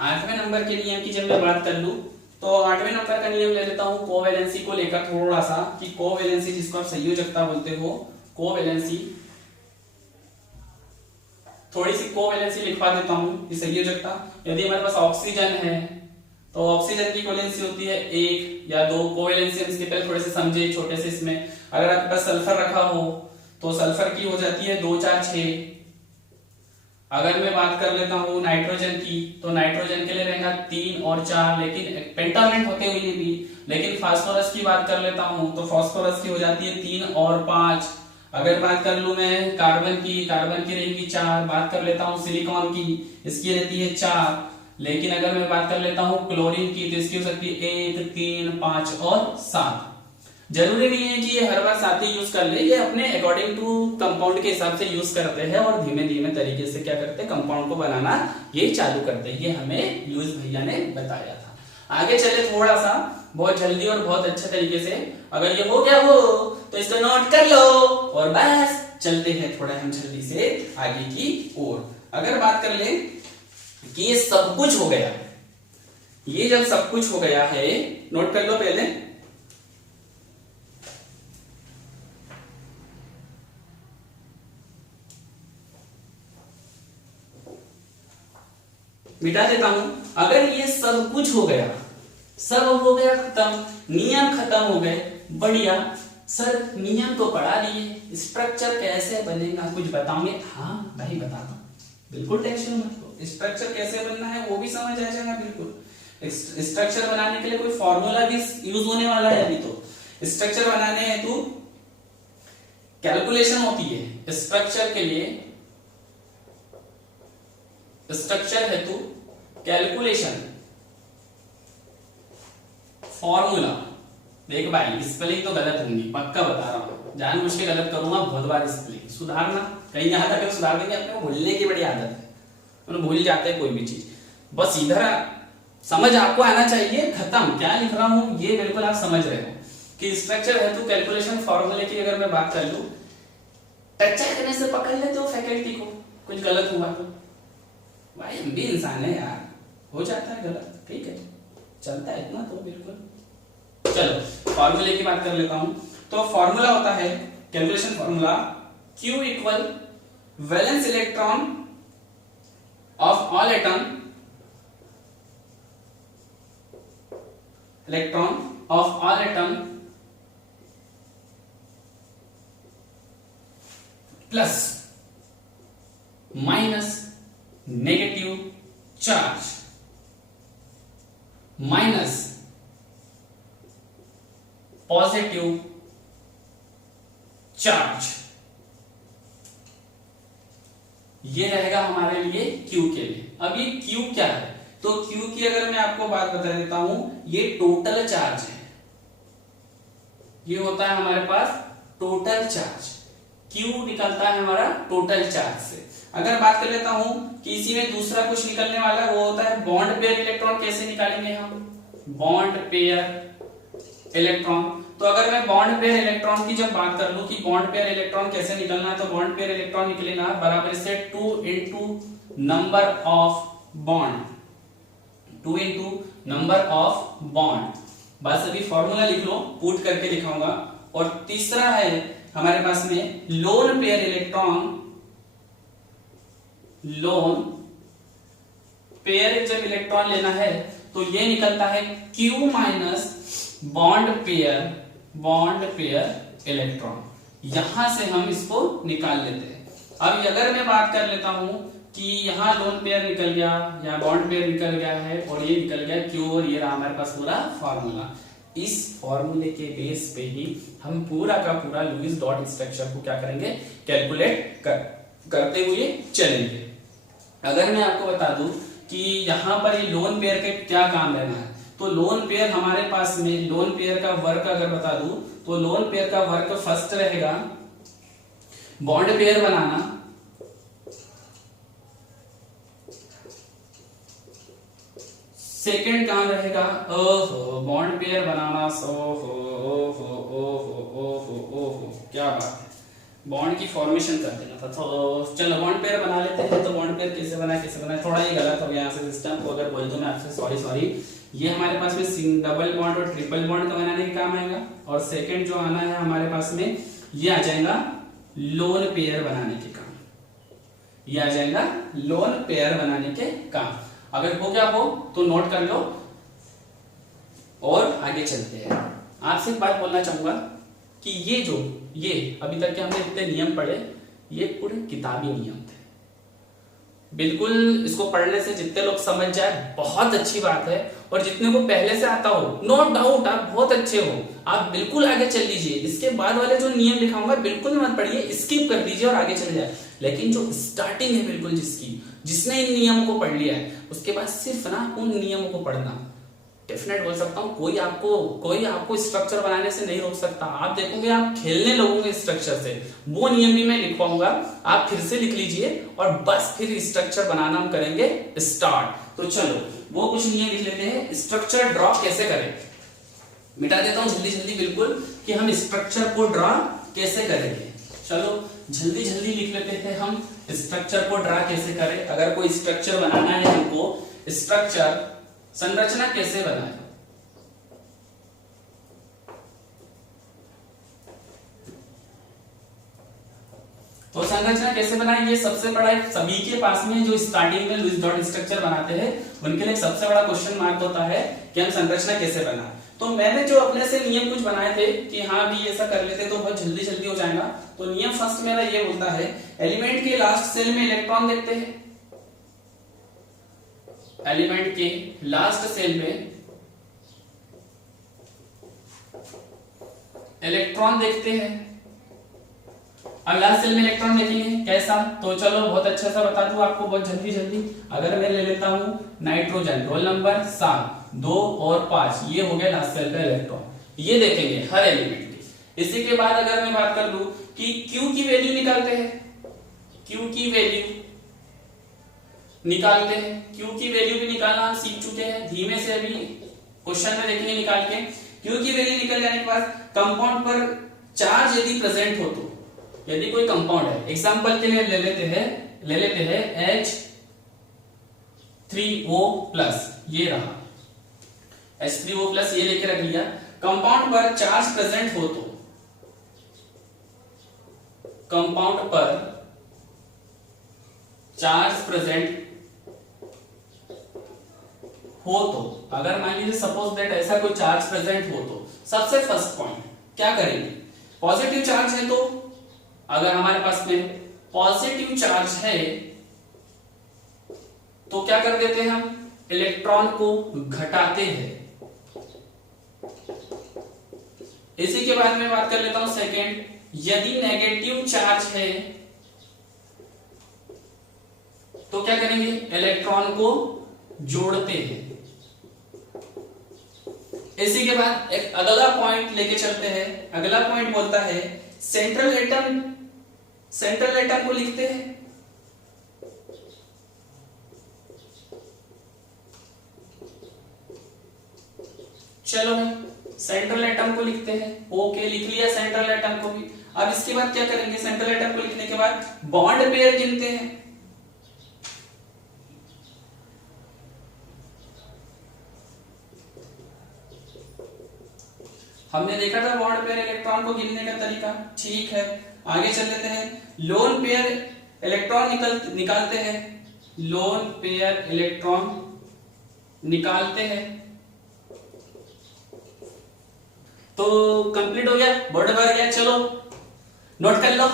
8वें नंबर के नियम की जब मैं बात कर लूं तो 8वें नंबर का नियम ले लेता हूं कोवैलेंसी को लेकर थोड़ा सा, कि कोवैलेंसी जिसको आप संयोजकता बोलते हो, कोवैलेंसी, थोड़ी सी कोवैलेंसी लिखवा देता हूं कि संयोजकता। यदि हमारे पास ऑक्सीजन है तो ऑक्सीजन की कोवैलेंसी होती है 1 या 2। कोवैलेंसी हम इसके पहले थोड़े से समझे छोटे से इसमें। अगर आपके पास सल्फर रखा हो तो सल्फर की हो जाती है 2 4 6। अगर मैं बात कर लेता हूं नाइट्रोजन की तो नाइट्रोजन के लिए रहेगा 3 और 4, लेकिन पेंटावेलेंट होते हुए भी। लेकिन फास्फोरस की बात कर लेता हूं तो फास्फोरस की हो जाती है 3 और 5। अगर बात कर लूं मैं कार्बन की रहेगी 4। बात कर लेता हूं सिलिकॉन की, इसकी रहती है 4। लेकिन अगर मैं बात कर लेता हूं क्लोरीन की तो इसकी हो सकती है 1 3 5 और 7। जरूरी नहीं है कि ये हर बार 7 ही यूज कर ले, ये अपने अकॉर्डिंग टू कंपाउंड के हिसाब से यूज करते हैं और धीमे धीमे तरीके से क्या करते हैं कंपाउंड को बनाना ये चालू करते हैं। ये हमें यूज भैया ने बताया था। आगे चले थोड़ा सा बहुत जल्दी और बहुत अच्छे तरीके से। अगर ये हो गया हो तो इसको नोट कर लो और बस चलते हैं थोड़ा हम जल्दी से आगे की ओर। अगर बात कर ले कि ये सब कुछ हो गया, ये जब सब कुछ हो गया है, नोट कर लो पहले, मिटा देता हूं। अगर ये सब कुछ हो गया, सब हो गया खत्म, नियम खत्म हो गए, बढ़िया। सर नियम तो पढ़ा लिए, स्ट्रक्चर कैसे बनेगा कुछ बताओगे? हाँ भाई बताता हूं, बिल्कुल टेंशन मत लो। स्ट्रक्चर कैसे बनना है वो भी समझ आ जाएगा बिल्कुल। स्ट्रक्चर बनाने के लिए कोई फॉर्मूला भी यूज होने वाला है अभी। तो स्ट्रक्चर बनाने हेतु कैलकुलेशन होती है। स्ट्रक्चर के लिए, स्ट्रक्चर हेतु कैलकुलेशन, फॉर्मूला। देख भाई स्पेलिंग तो गलत होंगी, पक्का बता रहा हूं, जानबूझ के गलत करूंगा बहुत बार। स्पेलिंग सुधारना, कहीं यहां तक सुधार देंगे। अपने को भूलने की बड़ी आदत है, तो भूल जाते हैं कोई भी चीज। बस इधर समझ आपको आना चाहिए, खत्म। क्या लिख रहा हूं ये बिल्कुल आप समझ रहे हो कि स्ट्रक्चर हेतु कैलकुलेशन फॉर्मूले की अगर मैं बात कर लूं, टच्चा करने से पकड़ लेते हो फैकल्टी को, कुछ गलत हुआ तो भाई हम भी इंसान है यार, हो जाता है गलत, ठीक है, चलता है इतना तो बिल्कुल। चलो फॉर्मूले की बात कर लेता हूं। तो फॉर्मूला होता है calculation formula, Q equal valence electron of all atom, electron of all atom plus minus negative charge minus positive charge. ये रहेगा हमारे लिए Q के लिए। अब ये Q क्या है, तो Q की अगर मैं आपको बात बता देता हूं, ये टोटल चार्ज है। ये होता है हमारे पास टोटल चार्ज। Q निकलता है हमारा टोटल चार्ज से। अगर बात कर लेता हूं कि इसी में दूसरा कुछ निकलने वाला है, वो होता है बॉन्ड पेयर इलेक्ट्रॉन। कैसे निकालेंगे हम बॉन्ड पेयर इलेक्ट्रॉन? तो अगर मैं बॉन्ड पेयर इलेक्ट्रॉन की जब बात कर लूं कि बॉन्ड पेयर इलेक्ट्रॉन कैसे निकलना है, तो बॉन्ड पेयर इलेक्ट्रॉन निकलेगा बराबर से 2 into number of bond, 2 into number of bond. बस अभी फॉर्मूला लिख लो, पुट करके दिखाऊंगा। और तीसरा है हमारे पास में lone pair electron. Lone pair जब इलेक्ट्रॉन लेना है तो ये निकलता है Q minus bond pair electron. यहां से हम इसको निकाल लेते हैं। अब अगर मैं बात कर लेता हूं कि यहाँ लोन पेयर निकल गया या बॉन्ड पेयर निकल गया है और ये निकल गया Q, और ये रहा हमारे पास पूरा फॉर्मूला। इस फॉर्मूले के बेस पे ही हम पूरा का पूरा लुईस डॉट स्ट्रक्चर को क्या करेंगे, कैलकुलेट करते हुए चलेंगे। अगर मैं आपको बता दूं कि यहाँ पर ये लोन पेयर के क्या काम रहना है, तो लोन पेयर हमारे पास में लोन पेयर का वर्क अगर बता दूं तो लोन पेयर का वर्क फर्स्ट रहेगा बॉन्ड पेयर बनाना, सेकंड काम रहेगा बॉन्ड पेयर बनाना। क्या बात है, बॉन्ड की फॉर्मेशन कर देना था। तो चलो बॉन्ड पेयर बना लेते हैं। तो बॉन्ड पेयर कैसे बना, थोड़ा ही गलत हो गया यहाँ से सिस्टम को अगर बोल दूं मैं आपसे, सॉरी। ये हमारे पास में डबल बॉन्ड और ट्रिपल बॉन्ड का बनाने के काम आएगा। और सेकंड जो आना है हमारे पास में, ये आ जाएगा लोन पेयर बनाने के काम। ये आ जाएगा लोन पेयर बनाने के काम। अगर हो गया हो तो नोट कर लो और आगे चलते हैं। आपसे एक बात बोलना चाहूंगा कि ये अभी तक के हमने इतने नियम पढ़े, ये पूरे किताबी नियम थे। बिल्कुल इसको पढ़ने से जितने लोग समझ जाए बहुत अच्छी बात है, और जितने को पहले से आता हो नो डाउट आप बहुत अच्छे हो, आप बिल्कुल आगे चल लीजिए। इसके बाद वाले जो नियम लिखाऊंगा बिल्कुल मत पढ़िए, स्किप कर दीजिए और आगे चले जाए। लेकिन जो स्टार्टिंग है बिल्कुल जिसने इन नियमों को पढ़ लिया है, उसके बाद सिर्फ ना उन नियमों को पढ़ना। डेफिनेट बोल सकता हूँ, कोई आपको स्ट्रक्चर बनाने से नहीं रोक सकता। आप देखोगे आप खेलने लगोगे स्ट्रक्चर से। वो नियम भी मैं लिखवाऊंगा, आप फिर से लिख लीजिए और बस फिर स्ट्रक्चर बनाना हम करेंगे स्टार्ट। तो चलो वो कुछ नियम लिख लेते हैं। स्ट्रक्चर ड्रॉ कैसे करें, मिटा देता हूं जल्दी बिल्कुल कि हम स्ट्रक्चर को ड्रॉ कैसे करेंगे। चलो जल्दी लिख लेते हैं हम स्ट्रक्चर को ड्रॉ कैसे करें। अगर कोई स्ट्रक्चर बनाना है हमको, स्ट्रक्चर संरचना कैसे बनाए, तो संरचना कैसे बनाए, ये सबसे बड़ा सभी के पास में जो स्टार्टिंग में लुईस डॉट स्ट्रक्चर बनाते हैं उनके लिए सबसे बड़ा क्वेश्चन मार्क होता है कि हम संरचना कैसे बनाए। तो मैंने जो अपने से नियम कुछ बनाए थे कि हाँ भी ऐसा कर लेते तो बहुत जल्दी हो जाएगा। तो नियम फर्स्ट मेरा ये होता है, एलिमेंट के लास्ट सेल में इलेक्ट्रॉन देखते हैं। एलिमेंट के लास्ट सेल में इलेक्ट्रॉन देखते हैं। अब लास्ट सेल में इलेक्ट्रॉन देखेंगे कैसा, तो चलो बहुत अच्छा सा बता दूं आपको बहुत जल्दी। अगर मैं ले लेता हूं नाइट्रोजन, रोल नंबर 7, 2 और 5, ये हो गया लास्ट सेल का इलेक्ट्रॉन। ये देखेंगे हर एलिमेंट की। इसी के बाद अगर मैं बात कर लूं कि Q की वैल्यू निकालते हैं, Q की वैल्यू निकालते हैं। Q की वैल्यू भी निकालना हम सीख चुके हैं, धीमे से अभी क्वेश्चन में देखेंगे निकाल के। Q की वैल्यू निकल जाने के बाद कंपाउंड पर चार्ज यदि प्रेजेंट हो, तो यदि कोई कंपाउंड है, एग्जांपल के लिए ले लेते हैं H3O+, ये रहा H3O+, ये लेके रख लिया। कंपाउंड पर चार्ज प्रेजेंट हो, तो कंपाउंड पर चार्ज प्रेजेंट हो, तो अगर मान लीजिए सपोज दैट ऐसा कोई चार्ज प्रेजेंट हो, तो सबसे फर्स्ट पॉइंट क्या करेंगे, पॉजिटिव चार्ज है तो अगर हमारे पास में पॉजिटिव चार्ज है तो क्या कर देते हैं हम, इलेक्ट्रॉन को घटाते हैं। इसी के बाद में बात कर लेता हूं सेकेंड, यदि नेगेटिव चार्ज है तो क्या करेंगे, इलेक्ट्रॉन को जोड़ते हैं। इसी के बाद एक अगला पॉइंट लेके चलते हैं। अगला पॉइंट बोलता है सेंट्रल एटम, सेंट्रल एटम को लिखते हैं। चलो भाई सेंट्रल एटम को लिखते हैं। ओके, लिख लिया सेंट्रल एटम को भी। अब इसके बाद क्या करेंगे, सेंट्रल एटम को लिखने के बाद बॉन्ड पेयर गिनते हैं। हमने देखा था बॉन्ड पेयर इलेक्ट्रॉन को गिनने का तरीका, ठीक है। आगे चल लेते हैं। लोन पेयर इलेक्ट्रॉन निकालते हैं। लोन पेयर इलेक्ट्रॉन निकालते हैं। तो कंप्लीट हो गया, बोर्ड भर गया। चलो नोट कर लो,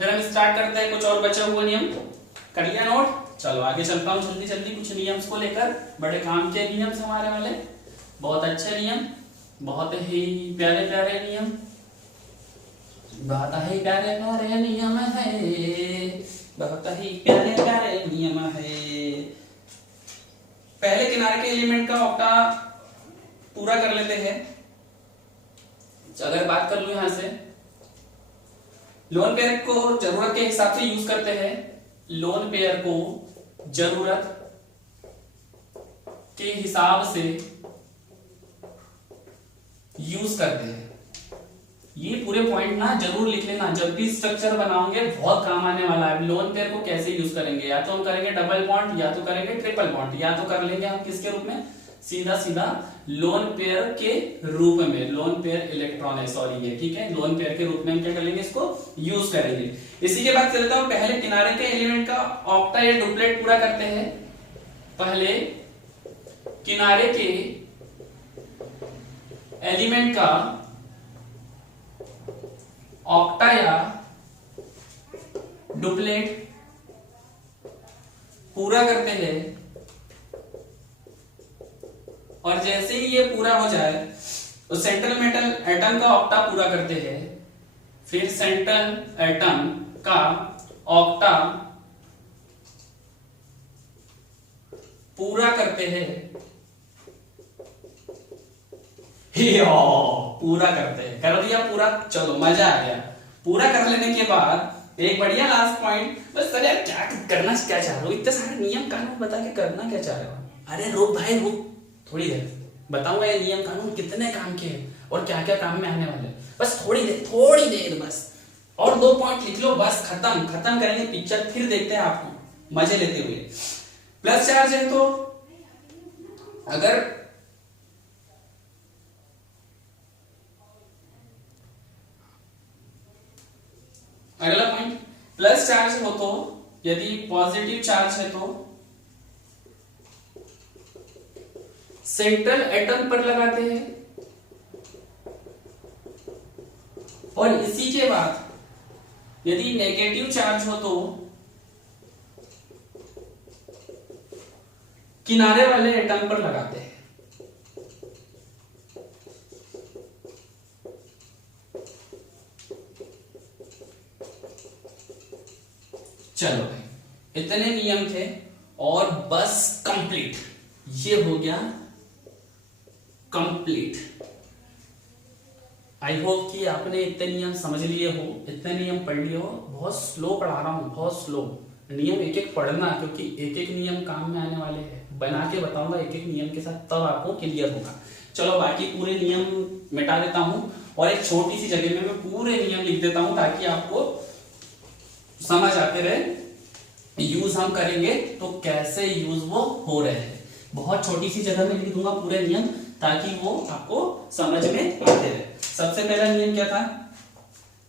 फिर हम स्टार्ट करते हैं। कुछ और बचा हुआ नियम कर लिया नोट। चलो आगे चलता हूं जल्दी जल्दी कुछ नियम्स को लेकर। बड़े काम के नियम्स हमारे वाले, बहुत अच्छे नियम, बहुत ही प्यारे प्यारे नियम, बहुत ही प्यारे प्यारे नियम है, बहुत ही प्यारे प्यारे नियम है। पहले किनारे के एलिमेंट का ऑक्टा पूरा कर लेते हैं। अगर बात कर लूं यहां से, लोन पेयर को जरूरत के हिसाब से यूज करते हैं। लोन पेयर को जरूरत के हिसाब से यूज करते हैं। ये पूरे पॉइंट ना जरूर लिख लेना, जब भी स्ट्रक्चर बनाओगे बहुत काम आने वाला है। लोन पेयर को कैसे यूज करेंगे, या तो हम करेंगे डबल बॉन्ड, या तो करेंगे ट्रिपल बॉन्ड, या तो कर लेंगे हम किसके रूप में, सीधा सीधा लोन पेयर के रूप में। लोन पेयर इलेक्ट्रॉन है, सॉरी ये, ठीक है। लोन पेयर के रूप में हम क्या करेंगे, इसको यूज करेंगे। इसी के बाद चलता हूं, पहले किनारे के एलिमेंट का ऑक्टा या डुप्लेट पूरा करते हैं। पहले किनारे के एलिमेंट का ऑक्टा या डुप्लेट पूरा करते हैं, और जैसे ही ये पूरा हो जाए तो सेंट्रल मेटल एटम का ऑक्टा पूरा करते हैं। फिर सेंट्रल एटम का ऑक्टा पूरा करते हैं, पूरा करते हैं, कर दिया पूरा। चलो मजा आ गया। पूरा कर लेने के बाद एक बढ़िया लास्ट पॉइंट, बस सर यार क्या करना क्या चाह रहे हो, इतने सारे नियम कानून बता के करना क्या चाह रहे हो। अरे रुक भाई रुक, थोड़ी देर बताऊंगा ये नियम कानून कितने काम के हैं और क्या क्या काम में आने वाले हैं। बस थोड़ी देर बस, और 2 पॉइंट लिख लो, बस खत्म करेंगे पिक्चर। फिर देखते हैं आपको मजे लेते हुए। प्लस चार्ज है तो अगर अगला पॉइंट, प्लस चार्ज हो तो, यदि पॉजिटिव चार्ज है तो सेंट्रल एटम पर लगाते हैं, और इसी के बाद यदि नेगेटिव चार्ज हो तो किनारे वाले एटम पर लगाते हैं। चलो भाई इतने नियम थे और बस कंप्लीट, ये हो गया कंप्लीट। आई होप कि आपने इतने नियम समझ लिए हो, इतने नियम पढ़ लिए हो। बहुत स्लो पढ़ा रहा हूं, बहुत स्लो नियम, एक एक पढ़ना, क्योंकि एक एक नियम काम में आने वाले हैं। बना के बताऊंगा एक एक नियम के साथ, तब आपको क्लियर होगा। चलो बाकी पूरे नियम मिटा देता हूं और एक छोटी सी जगह में मैं पूरे नियम लिख देता हूं, ताकि आपको समझ आते रहे यूज हम करेंगे तो कैसे यूज वो हो रहे हैं। बहुत छोटी सी जगह में लिख दूंगा पूरे नियम, ताकि वो आपको समझ में आते रहे। सबसे पहला नियम क्या था,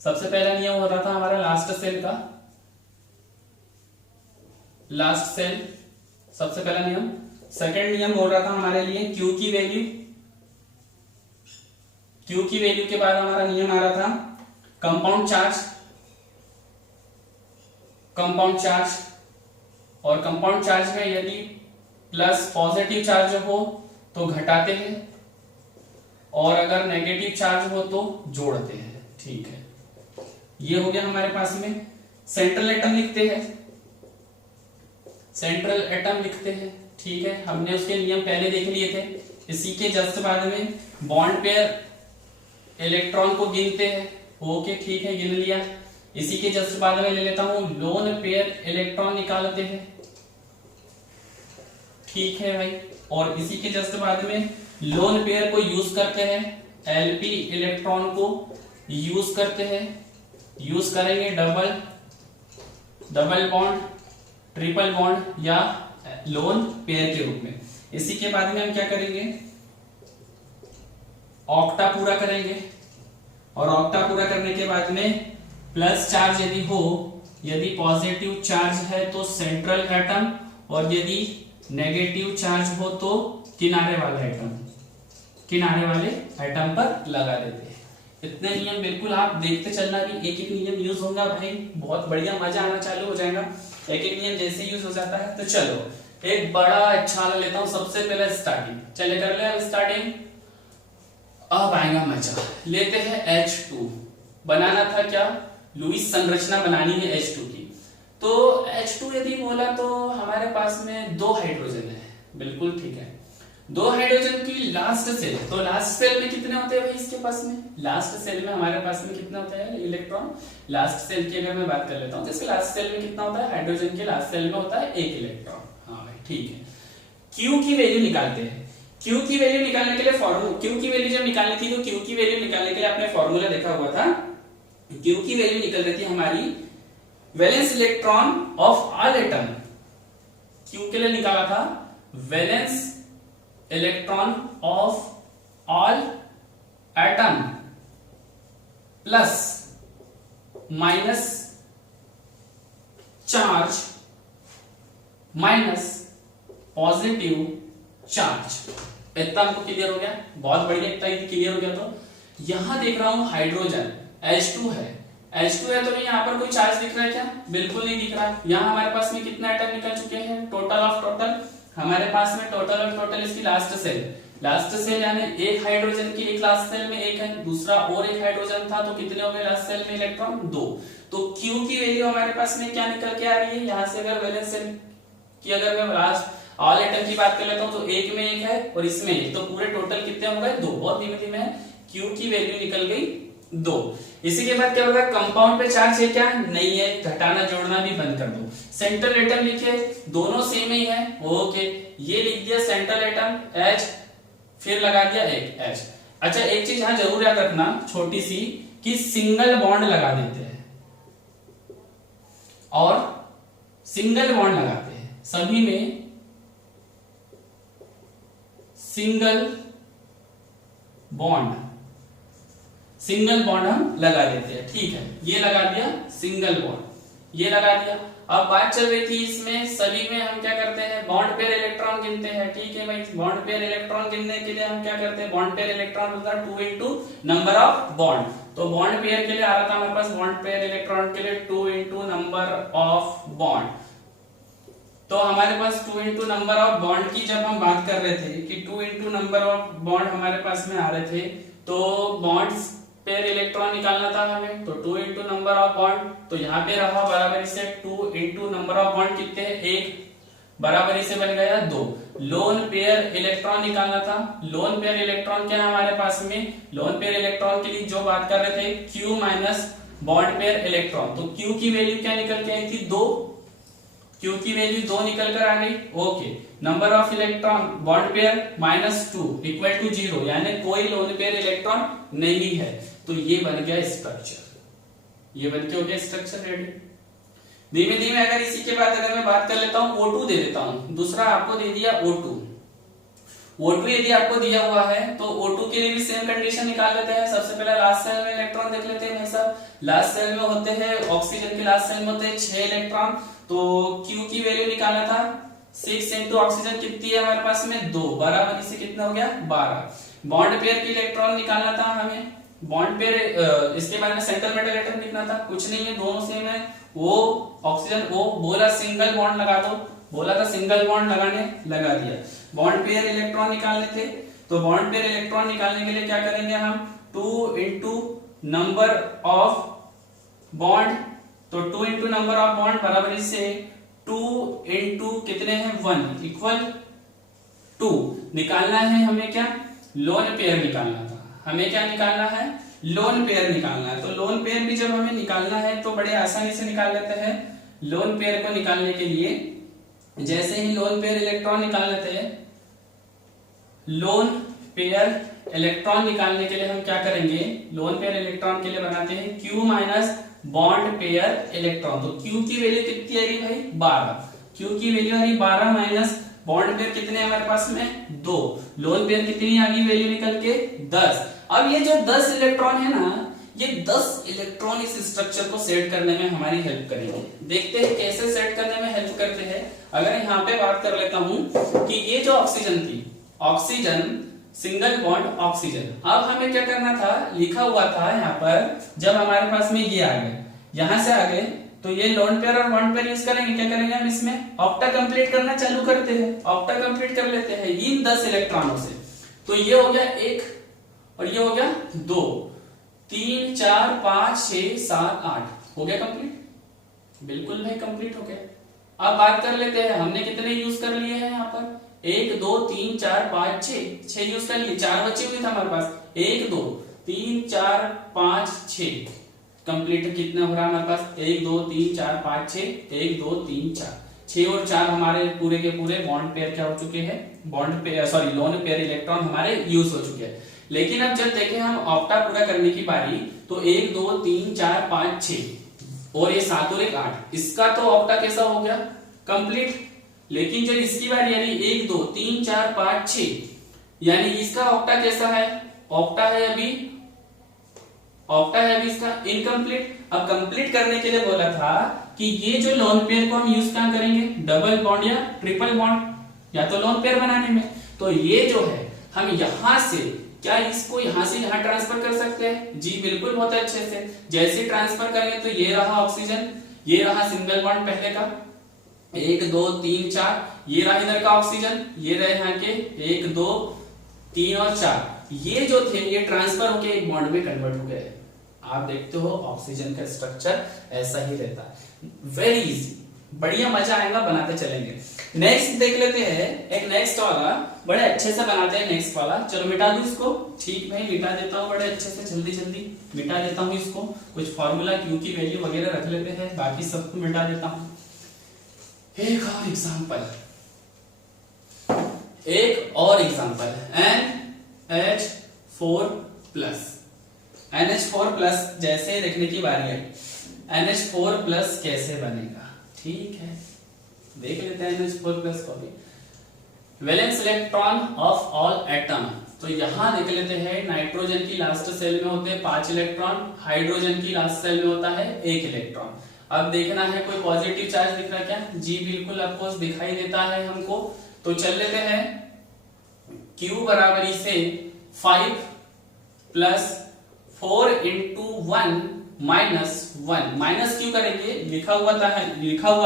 सबसे पहला नियम हो रहा था हमारा लास्ट सेल का, लास्ट सेल सबसे पहला नियम। सेकंड नियम हो रहा था हमारे लिए क्यू की वैल्यू, क्यू की वैल्यू के बाद हमारा नियम आ रहा था कंपाउंड चार्ज, कंपाउंड चार्ज, और कंपाउंड चार्ज में यदि प्लस पॉजिटिव चार्ज हो तो घटाते हैं, और अगर नेगेटिव चार्ज हो तो जोड़ते हैं। ठीक है, ये हो गया हमारे पास में। सेंट्रल एटम लिखते हैं, सेंट्रल एटम लिखते हैं, ठीक है। हमने उसके नियम पहले देख लिए थे। इसी के जस्ट बाद में बॉन्ड पेयर इलेक्ट्रॉन को गिनते हैं, ओके ठीक है, गिन लिया। इसी के जस्ट बाद में ले लेता हूं लोन पेयर इलेक्ट्रॉन निकालते हैं, ठीक है भाई। और इसी के जस्ट बाद में लोन पेयर को यूज करते हैं, एलपी इलेक्ट्रॉन को यूज करते हैं, यूज करेंगे डबल बॉन्ड, ट्रिपल बॉन्ड या लोन पेयर के रूप में। इसी के बाद में हम क्या करेंगे, ऑक्टा पूरा करेंगे, और ऑक्टा पूरा करने के बाद में प्लस चार्ज यदि हो, यदि पॉजिटिव चार्ज है तो सेंट्रल एटम, और यदि नेगेटिव चार्ज हो तो किनारे वाले एटम पर लगा देते हैं। इतने नियम बिल्कुल आप देखते चलना, भी एक एक नियम यूज होगा भाई, बहुत बढ़िया मजा आना चालू हो जाएगा। एक एक नियम जैसे यूज हो जाता है। तो चलो एक बड़ा अच्छा लेता हूं, सबसे पहले स्टार्टिंग, चले कर ले अब स्टार्टिंग, अब आएगा मजा। लेते हैं H2, बनाना था क्या, लुईस संरचना बनानी है H2 की। तो H2 यदि बोला तो हमारे पास में 2 हाइड्रोजन है, बिल्कुल ठीक है, 2 हाइड्रोजन की लास्ट सेल। तो लास्ट सेल में कितने होते हैं भाई इसके पास में, लास्ट सेल में हमारे पास में कितना होता है इलेक्ट्रॉन। लास्ट सेल की अगर मैं बात कर लेता हूं तो इसके लास्ट सेल में कितना होता है, हाइड्रोजन के लास्ट सेल में होता है 1 इलेक्ट्रॉन। हाँ भाई ठीक है। Q की वैल्यू निकालते हैं। Q की वैल्यू निकालने के लिए फॉर्मूला, Q की वैल्यू जब निकालनी थी तो Q की वैल्यू निकालने के लिए आपने फॉर्मूला देखा हुआ था। Q की वैल्यू निकल रही थी हमारी valence electron of all atom. Q के लिए निकाला था valence electron of all atom plus minus charge minus positive charge. इतना हमको क्लियर हो गया, बहुत बढ़िया, इतना क्लियर हो गया। तो यहां देख रहा हूं हाइड्रोजन H2 है, H2 है तो यहाँ पर कोई चार्ज दिख रहा है क्या, बिल्कुल नहीं दिख रहा। यहाँ हमारे पास में कितना एटम निकल चुके हैं, टोटल ऑफ टोटल हमारे पास में टोटल ऑफ टोटल इसकी लास्ट सेल यानी एक हाइड्रोजन की एक लास्ट सेल में एक है, दूसरा और एक हाइड्रोजन था तो कितने हो गए लास्ट सेल में इलेक्ट्रॉन 2। तो Q की वैल्यू हमारे पास में क्या निकल के आ रही है, यहाँ से अगर वैलेंस सेल की अगर मैं लास्ट ऑल एटम की बात कर लेता हूँ तो एक में एक है और इसमें एक, तो पूरे टोटल कितने हो गए 2। बहुत धीमे धीमे Q की वैल्यू निकल गई 2। इसी के बाद क्या होगा, कंपाउंड पे चार्ज है क्या, नहीं है, घटाना जोड़ना भी बंद कर दो। सेंट्रल एटम लिखे, दोनों सेम ही है, ओके, ये लिख दिया सेंट्रल एटम H, फिर लगा दिया एक H। अच्छा एक चीज यहां जरूर याद रखना छोटी सी, कि सिंगल बॉन्ड लगा देते हैं और सिंगल बॉन्ड लगाते हैं, सभी में सिंगल बॉन्ड हम लगा देते हैं, ठीक है। ये लगा दिया सिंगल बॉन्ड, ये लगा दिया। अब बात चल रही थी इसमें सभी में हम क्या करते हैं, बॉन्ड पेयर इलेक्ट्रॉन गिनते हैं, ठीक है भाई। बॉन्ड पेयर इलेक्ट्रॉन गिनने के लिए हम क्या करते हैं, बॉन्ड पेयर इलेक्ट्रॉन होता है 2 इंटू नंबर ऑफ बॉन्ड। तो बॉन्ड पेयर के लिए आ रहा था हमारे पास, बॉन्ड पेयर इलेक्ट्रॉन के लिए 2 इंटू नंबर ऑफ बॉन्ड। तो हमारे पास 2 इंटू नंबर ऑफ बॉन्ड की जब हम बात कर रहे थे कि 2 इंटू नंबर ऑफ बॉन्ड हमारे पास में आ रहे थे, तो बॉन्ड्स पेयर इलेक्ट्रॉन निकालना था हमें, तो 2 इंटू नंबर ऑफ बॉन्ड, तो यहाँ पे रहा बराबरी से 2 इंटू नंबर ऑफ बॉन्ड कितने हैं 1, बराबरी से बन गया 2। लोन पेयर इलेक्ट्रॉन निकालना था, लोन पेयर इलेक्ट्रॉन क्या है हमारे पास में, लोन पेयर इलेक्ट्रॉन के लिए जो बात कर रहे थे Q minus bond pair electron, तो Q की वैल्यू क्या निकल के आई थी 2, Q की वैल्यू 2 निकल कर आ गई, okay. Number of electron bond pair -2 equal to 0, यानी कोई लोन पेयर इलेक्ट्रॉन नहीं है। तो ये बन गया स्ट्रक्चर, ये बन के हो गया स्ट्रक्चर रेडी। धीमे धीमे अगर इसी के बाद अगर मैं बात कर लेता हूं O2 दे देता हूं, दूसरा आपको दे दिया O2 यदि आपको दिया हुआ है तो O2 के लिए भी सेम कंडीशन निकाल लेते हैं। सबसे पहले लास्ट सेल में इलेक्ट्रॉन देख लेते हैं भाई साहब। लास्ट सेल में होते हैं, ऑक्सीजन के लास्ट सेल में होते हैं 6 इलेक्ट्रॉन, तो Q की वैल्यू निकालना था 6 इंटू ऑक्सीजन कितनी है हमारे पास में 2, बराबर से कितना हो गया 12। बॉन्ड पेयर की इलेक्ट्रॉन निकालना था हमें, बॉन्ड पेयर इसके बारे में सेंट्रल मेटल एटम लिखना था, कुछ नहीं है, दोनों सेम है। वो ऑक्सीजन वो बोला सिंगल बॉन्ड लगा दो, बोला था सिंगल बॉन्ड लगाने, लगा दिया। बॉन्ड पेयर इलेक्ट्रॉन निकालने थे, तो बॉन्ड पेयर इलेक्ट्रॉन निकालने के लिए क्या करेंगे हम, 2 इंटू नंबर ऑफ बॉन्ड, तो 2 इंटू नंबर ऑफ बॉन्ड बराबर से 2 इंटू कितने हैं 1 इक्वल 2 निकालना है हमें क्या, लोन पेयर निकालना था, हमें क्या निकालना है, लोन पेयर निकालना है। तो लोन पेयर भी जब हमें निकालना है तो बड़े आसानी से निकाल लेते हैं। लोन पेयर को निकालने के लिए जैसे ही लोन पेयर इलेक्ट्रॉन निकाल लेते हैं, लोन पेयर इलेक्ट्रॉन निकालने के लिए हम क्या करेंगे, लोन पेयर इलेक्ट्रॉन के लिए बनाते हैं Q minus bond pair electron. तो Q की वैल्यू कितनी आ रही भाई 12, Q की वैल्यू आ रही 12 माइनस बॉन्ड पेयर कितने हैं हमारे पास में 2, लोन पेयर कितनी आ गई वैल्यू निकल के 10। अब ये जो 10 इलेक्ट्रॉन है ना, ये 10 इलेक्ट्रॉन इस स्ट्रक्चर को सेट करने में हमारी हेल्प करेंगे। देखते हैं कैसे सेट करने में हेल्प करते हैं। अगर यहाँ पे बात कर लेता हूं कि ये जो ऑक्सीजन थी, ऑक्सीजन सिंगल बॉन्ड ऑक्सीजन, अब हमें क्या करना था, लिखा हुआ था यहाँ पर, जब हमारे पास में ये आ गए, यहां से आ गए, तो ये लोन पेयर और बॉन्ड पेयर यूज करेंगे, क्या करेंगे हम इसमें ऑक्टा कंप्लीट करना चालू करते हैं, ऑक्टा कंप्लीट कर लेते हैं इन 10 इलेक्ट्रॉनों से। तो ये हो गया 1 और ये हो गया 2, 3 4 5 6 7 8 हो गया कंप्लीट, बिल्कुल भाई कंप्लीट हो गया। अब बात कर लेते हैं हमने कितने यूज कर लिए हैं यहाँ पर, 1 2 3 4 5 6 यूज कर लिए, 4 बचे हुए थे हमारे पास, 1 2 3 4 5 6 कंप्लीट कितना हो रहा है हमारे पास, 1 2 3 4 5 6 1 2 3 4 6 और 4 हमारे पूरे के पूरे बॉन्ड पेयर क्या हो चुके हैं, bond pair sorry lone pair electron हमारे यूज हो चुके हैं। लेकिन अब जब देखें हम ऑक्टा पूरा करने की बारी, तो 1 2 3 4 5 6 और ये 7 और 1 8, इसका तो ऑक्टा कैसा हो गया कंप्लीट। लेकिन जब इसकी बारी यानी 1 2 3 4 5 6, यानी इसका ऑक्टा कैसा है, ऑक्टा है अभी इसका इनकम्प्लीट। अब कंप्लीट करने के लिए बोला था कि ये जो लोन पेयर को हम यूज क्या करेंगे, डबल बॉन्ड या ट्रिपल बॉन्ड, या तो लोन पेयर बनाने में। तो ये जो है हम यहां से क्या इसको यहां से यहां ट्रांसफर कर सकते हैं, जी बिल्कुल बहुत अच्छे से। जैसे ट्रांसफर करेंगे तो ये रहा ऑक्सीजन, ये रहा सिंगल बॉन्ड पहले का 1 2 3 4, ये रहा इधर का ऑक्सीजन, ये रहे यहाँ के 1 2 3 और 4, ये जो थे ये ट्रांसफर होके एक बॉन्ड में कन्वर्ट हो गए। आप देखते हो ऑक्सीजन का स्ट्रक्चर ऐसा ही रहता है, वेरी इजी, बढ़िया मजा आएगा, बनाते चलेंगे। नेक्स्ट देख लेते हैं, एक नेक्स्ट वाला बड़े अच्छे से बनाते हैं। नेक्स्ट वाला चलो मिटा दूं इसको, ठीक भाई मिटा देता हूँ बड़े अच्छे से, जल्दी जल्दी मिटा देता हूँ इसको। कुछ फॉर्मूला क्यू की वैल्यू वगैरह रख लेते हैं, बाकी सबको मिटा देता हूँ। एक और एग्जांपल NH4+ जैसे देखने की बारी है, NH4+ कैसे बनेगा, ठीक है देख लेते हैं NH4+ को भी। Valence electron of all atom, तो यहां देख लेते हैं नाइट्रोजन की लास्ट सेल में होते हैं 5 इलेक्ट्रॉन, हाइड्रोजन की लास्ट सेल में होता है 1 इलेक्ट्रॉन। अब देखना है कोई पॉजिटिव चार्ज दिख रहा है क्या, जी बिल्कुल ऑफकोर्स दिखाई देता है हमको। तो चल लेते हैं Q बराबरी से 5 + 4 × 1 - 1 माइनस क्यों करेंगे, लिखा हुआ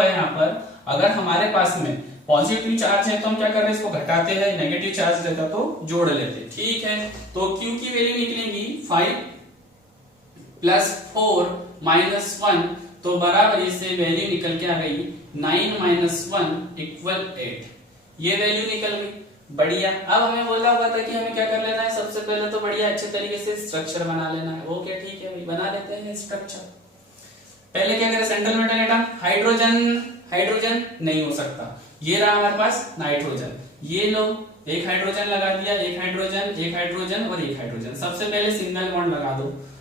है यहाँ पर, अगर हमारे पास में पॉजिटिव चार्ज है तो हम क्या कर रहे हैं इसको घटाते हैं, नेगेटिव चार्ज रहता तो जोड़ लेते, ठीक है। तो Q की वैल्यू निकलेगी 5 + 4 - 1, तो बराबर से वैल्यू निकल के आ गई 9 - 1 = 8, ये वैल्यू निकल गई, बढ़िया। अब हमें बोला हुआ था कि हमें क्या कर लेना है, सबसे पहले तो बढ़िया अच्छे तरीके से स्ट्रक्चर बना लेना है। वो क्या, ठीक है भाई बना लेते हैं स्ट्रक्चर। पहले क्या करें, सेंट्रल मेटल एटम, हाइड्रोजन नहीं हो सकता, ये रहा हमारे पास नाइट्रोजन, ये लो एक हाइड्रोजन लगा दिया, एक हाइड्रोजन और एक हाइड्रोजन। सबसे पहले सिंगल बॉन्ड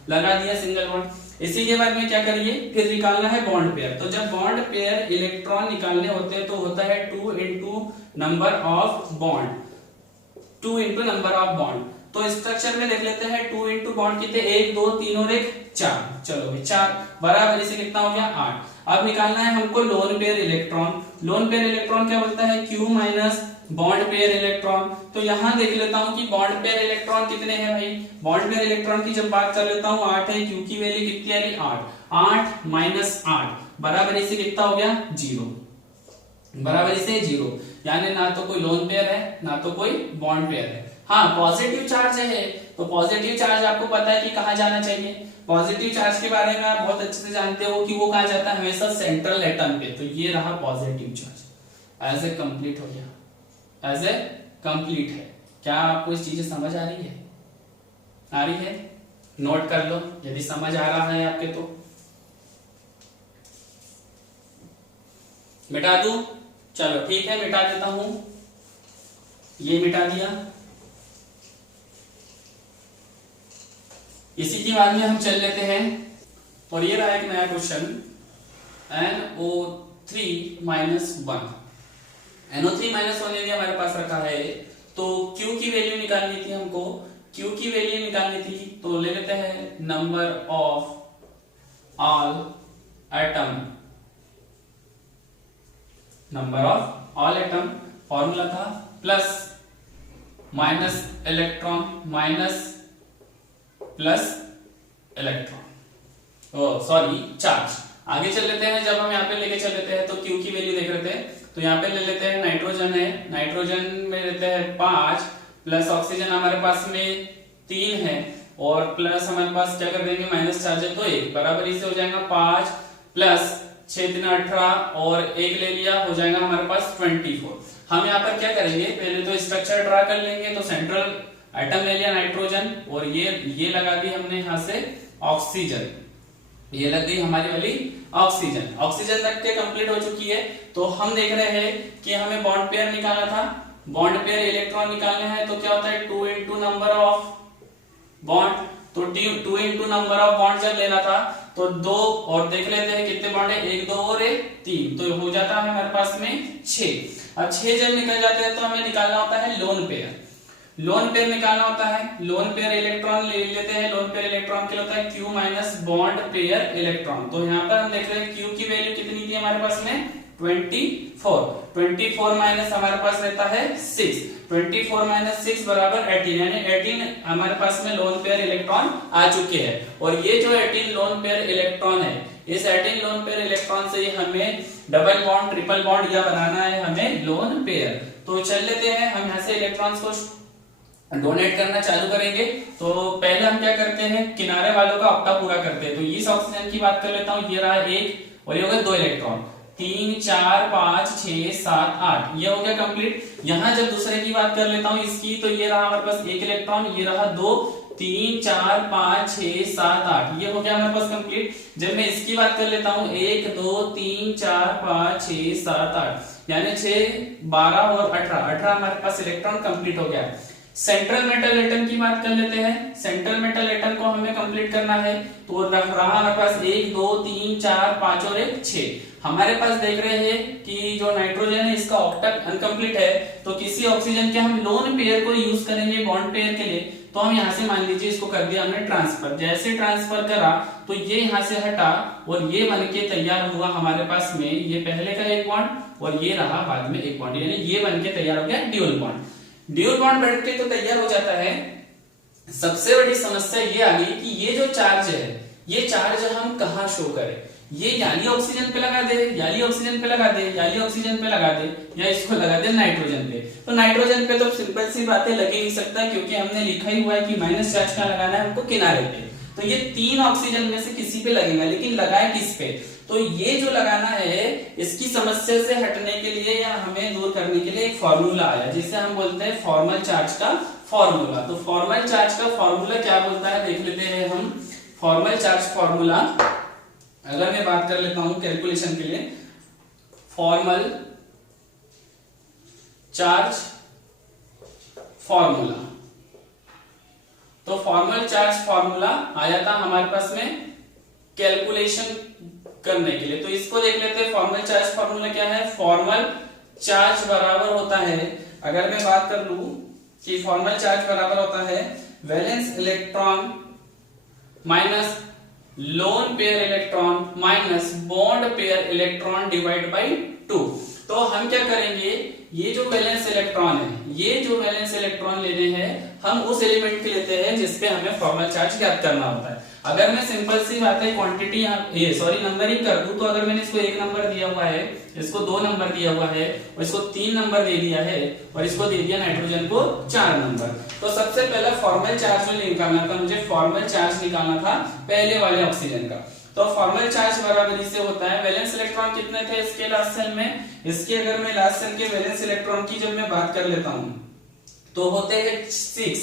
लगा दिया सिंगल बॉन्ड। इसी के बाद में क्या करिए, फिर निकालना है बॉन्ड पेयर। तो जब बॉन्ड पेयर इलेक्ट्रॉन निकालने होते हैं तो होता है 2 × number of bond, 2 × number of bond. तो स्ट्रक्चर में देख लेते हैं 2 × बॉन्ड कितने, 1 2 3 और 1 4, चलो भाई 4 बराबर इसे कितना हो गया 8। अब निकालना है हमको lone pair electron. Lone pair electron क्या बोलता है, Q minus bond pair electron. तो यहां देख लेता हूं कि बॉन्ड पेयर इलेक्ट्रॉन कितने हैं भाई, बॉन्ड पेयर इलेक्ट्रॉन की जब बात कर लेता हूं 8 है, Q की वैल्यू कितनी आ रही 8 - 8 बराबर इसे कितना हो गया 0, बराबर इसे 0, यानी ना तो कोई लोन पेयर है ना तो कोई बॉन्ड पेयर है। हाँ पॉजिटिव चार्ज है, तो पॉजिटिव चार्ज आपको पता है कि कहाँ जाना चाहिए। पॉजिटिव चार्ज के बारे में आप बहुत अच्छे से जानते हो कि वो कहाँ जाता है, हमेशा सेंट्रल एटम पे। तो ये रहा positive charge, as a complete हो गया, एज ए कंप्लीट है। क्या आपको इस चीजें समझ आ रही है? आ रही है? नोट कर लो यदि समझ आ रहा है आपके तो। मिटा दूं? चलो ठीक है, मिटा देता हूं। ये मिटा दिया। इसी के बाद में हम चल लेते हैं, और ये रहा एक नया क्वेश्चन, NO3-1। NO3-1 यदि हमारे पास रखा है तो Q की वैल्यू निकालनी थी हमको। Q की वैल्यू निकालनी थी तो ले लेते हैं number of all atom, number of all atom. Formula था plus minus electron minus plus electron, oh sorry charge. आगे चल लेते हैं, जब हम यहाँ पे लेके चल लेते हैं तो Q की वैल्यू देख रहे थे, तो यहाँ पे ले लेते हैं नाइट्रोजन है, नाइट्रोजन में लेते हैं 5 प्लस ऑक्सीजन हमारे पास में 3 है, और प्लस हमारे पास क्या कर देंगे माइनस चार्ज है तो 1, बराबर इसे हो जाएगा 5 प्लस 6 3 18 और 1 ले लिया, हो जाएगा हमारे पास 24। हम यहाँ पर क्या करेंगे, पहले तो स्ट्रक्चर ड्रा कर लेंगे। तो सेंट्रल एटम ले लिया नाइट्रोजन, और ये लगा दी हमने यहाँ से ऑक्सीजन, ये लग गई हमारी वाली ऑक्सीजन। ऑक्सीजन तक के कंप्लीट हो चुकी है। तो हम देख रहे हैं कि हमें बॉन्ड पेयर निकालना था, बॉन्ड पेयर इलेक्ट्रॉन निकालने हैं। तो क्या होता है 2 इंटू नंबर ऑफ बॉन्ड, तो 2 इंटू नंबर ऑफ बॉन्ड जब लेना था तो 2, और देख लेते हैं कितने बॉन्ड है, 1 2 और 1 3, तो हो जाता है हमारे पास में 6। अब 6 जब निकल जाते हैं तो हमें निकालना होता है लोन पेयर। लोन पेयर निकालना होता है, लोन पेयर इलेक्ट्रॉन ले लेते हैं। लोन पेयर इलेक्ट्रॉन के लिए होता है Q minus bond pair electron. तो यहाँ पर हम देख रहे हैं Q की वैल्यू कितनी थी हमारे पास में 24 माइनस हमारे पास रहता है 6, 24 माइनस 6 बराबर 18, यानी 18 हमारे पास में लोन पेयर इलेक्ट्रॉन आ चुके हैं। और ये जो 18 लोन पेयर इलेक्ट्रॉन है, इस 18 लोन पेयर इलेक्ट्रॉन से हमें डबल बॉन्ड ट्रिपल बॉन्ड या बनाना है हमें लोन पेयर। तो चल लेते हैं, हम यहाँ से इलेक्ट्रॉन्स को डोनेट करना चालू करेंगे। तो पहले हम क्या करते हैं, किनारे वालों का ऑक्टा पूरा करते हैं। तो इस ऑक्सीजन की बात कर लेता हूँ, ये रहा 1 और ये हो गया 2 इलेक्ट्रॉन, 3 4 5 6 7 8, ये हो गया कंप्लीट। यहाँ जब दूसरे की बात कर लेता हूँ इसकी, तो ये रहा हमारे पास 1 इलेक्ट्रॉन, ये रहा 2 3 4 5 6 7 8, ये हो गया हमारे पास कंप्लीट। जब मैं इसकी बात कर लेता हूँ 1 2 3 4 5 6 7 8, यानी 6 12 और 18 हमारे पास इलेक्ट्रॉन कंप्लीट हो गया। सेंट्रल मेटल एटम की बात कर लेते हैं। सेंट्रल मेटल एटम को हमें कंप्लीट करना है, तो रहा हमारे पास 1 2 3 4 5 और 1 6। हमारे पास देख रहे हैं कि जो नाइट्रोजन है इसका ऑक्टेट अनकंप्लीट है, तो किसी ऑक्सीजन के हम लोन पेयर को यूज करेंगे बॉन्ड पेयर के लिए। तो हम यहाँ से मान लीजिए इसको कर दिया हमने ट्रांसफर, जैसे ट्रांसफर करा तो ये यहाँ से हटा और ये बन के तैयार हुआ हमारे पास में, ये पहले का एक बॉन्ड और ये रहा बाद में एक बॉन्ड, यानी ये बन के तैयार हो गया ड्यूल बॉन्ड। ड्यूल बॉन्ड बैठ के तो तैयार हो जाता है। सबसे बड़ी समस्या ये आ गई कि ये जो चार्ज है, ये चार्ज हम कहाँ शो करें, ये याली ऑक्सीजन पे लगा दे, याली ऑक्सीजन पे लगा दे, याली ऑक्सीजन पे लगा दे, या इसको लगा दे नाइट्रोजन पे। तो नाइट्रोजन पे तो सिंपल सी बातें लग ही नहीं सकता, क्योंकि हमने लिखा ही हुआ है कि माइनस चार्ज का लगाना है हमको किनारे पे। तो ये 3 ऑक्सीजन में से किसी पे लगेगा, लेकिन लगाए किस पे? तो ये जो लगाना है, इसकी समस्या से हटने के लिए या हमें दूर करने के लिए एक फॉर्मूला आया, जिसे हम बोलते हैं फॉर्मल चार्ज का फॉर्मूला। तो फॉर्मल चार्ज का फॉर्मूला क्या बोलता है देख लेते हैं हम। फॉर्मल चार्ज फॉर्मूला अगर मैं बात कर लेता हूं कैलकुलेशन के लिए, फॉर्मल चार्ज फॉर्मूला, तो फॉर्मल चार्ज फॉर्मूला आया था हमारे पास में कैलकुलेशन करने के लिए। तो इसको देख लेते हैं, फॉर्मल चार्ज फॉर्मूला क्या है। फॉर्मल चार्ज बराबर होता है, अगर मैं बात कर लूं कि फॉर्मल चार्ज बराबर होता है valence electron minus lone pair electron minus bond pair electron divide by 2। तो हम क्या करेंगे, ये जो वैलेंस इलेक्ट्रॉन है, ये जो वैलेंस इलेक्ट्रॉन लेने हैं हम उस एलिमेंट के लेते हैं जिसपे हमें फॉर्मल चार्ज ज्ञात करना होता है। अगर मैं सिंपल सी बात है क्वांटिटी नंबरिंग कर दूं, तो अगर मैंने इसको 1 नंबर दिया हुआ है, इसको 2 नंबर दिया हुआ है और इसको 3 नंबर दे दिया है और इसको दे दिया नाइट्रोजन को 4 नंबर, तो सबसे पहला फॉर्मल चार्ज में निकालना था मुझे, फॉर्मल चार्ज निकालना था पहले वाले ऑक्सीजन का। तो फॉर्मल चार्ज बराबरी से होता है, वैलेंस इलेक्ट्रॉन कितने थे इसके लास्ट सेल में, इसके अगर मैं लास्ट सेल के वैलेंस इलेक्ट्रॉन की जब मैं बात कर लेता हूं तो होते हैं 6,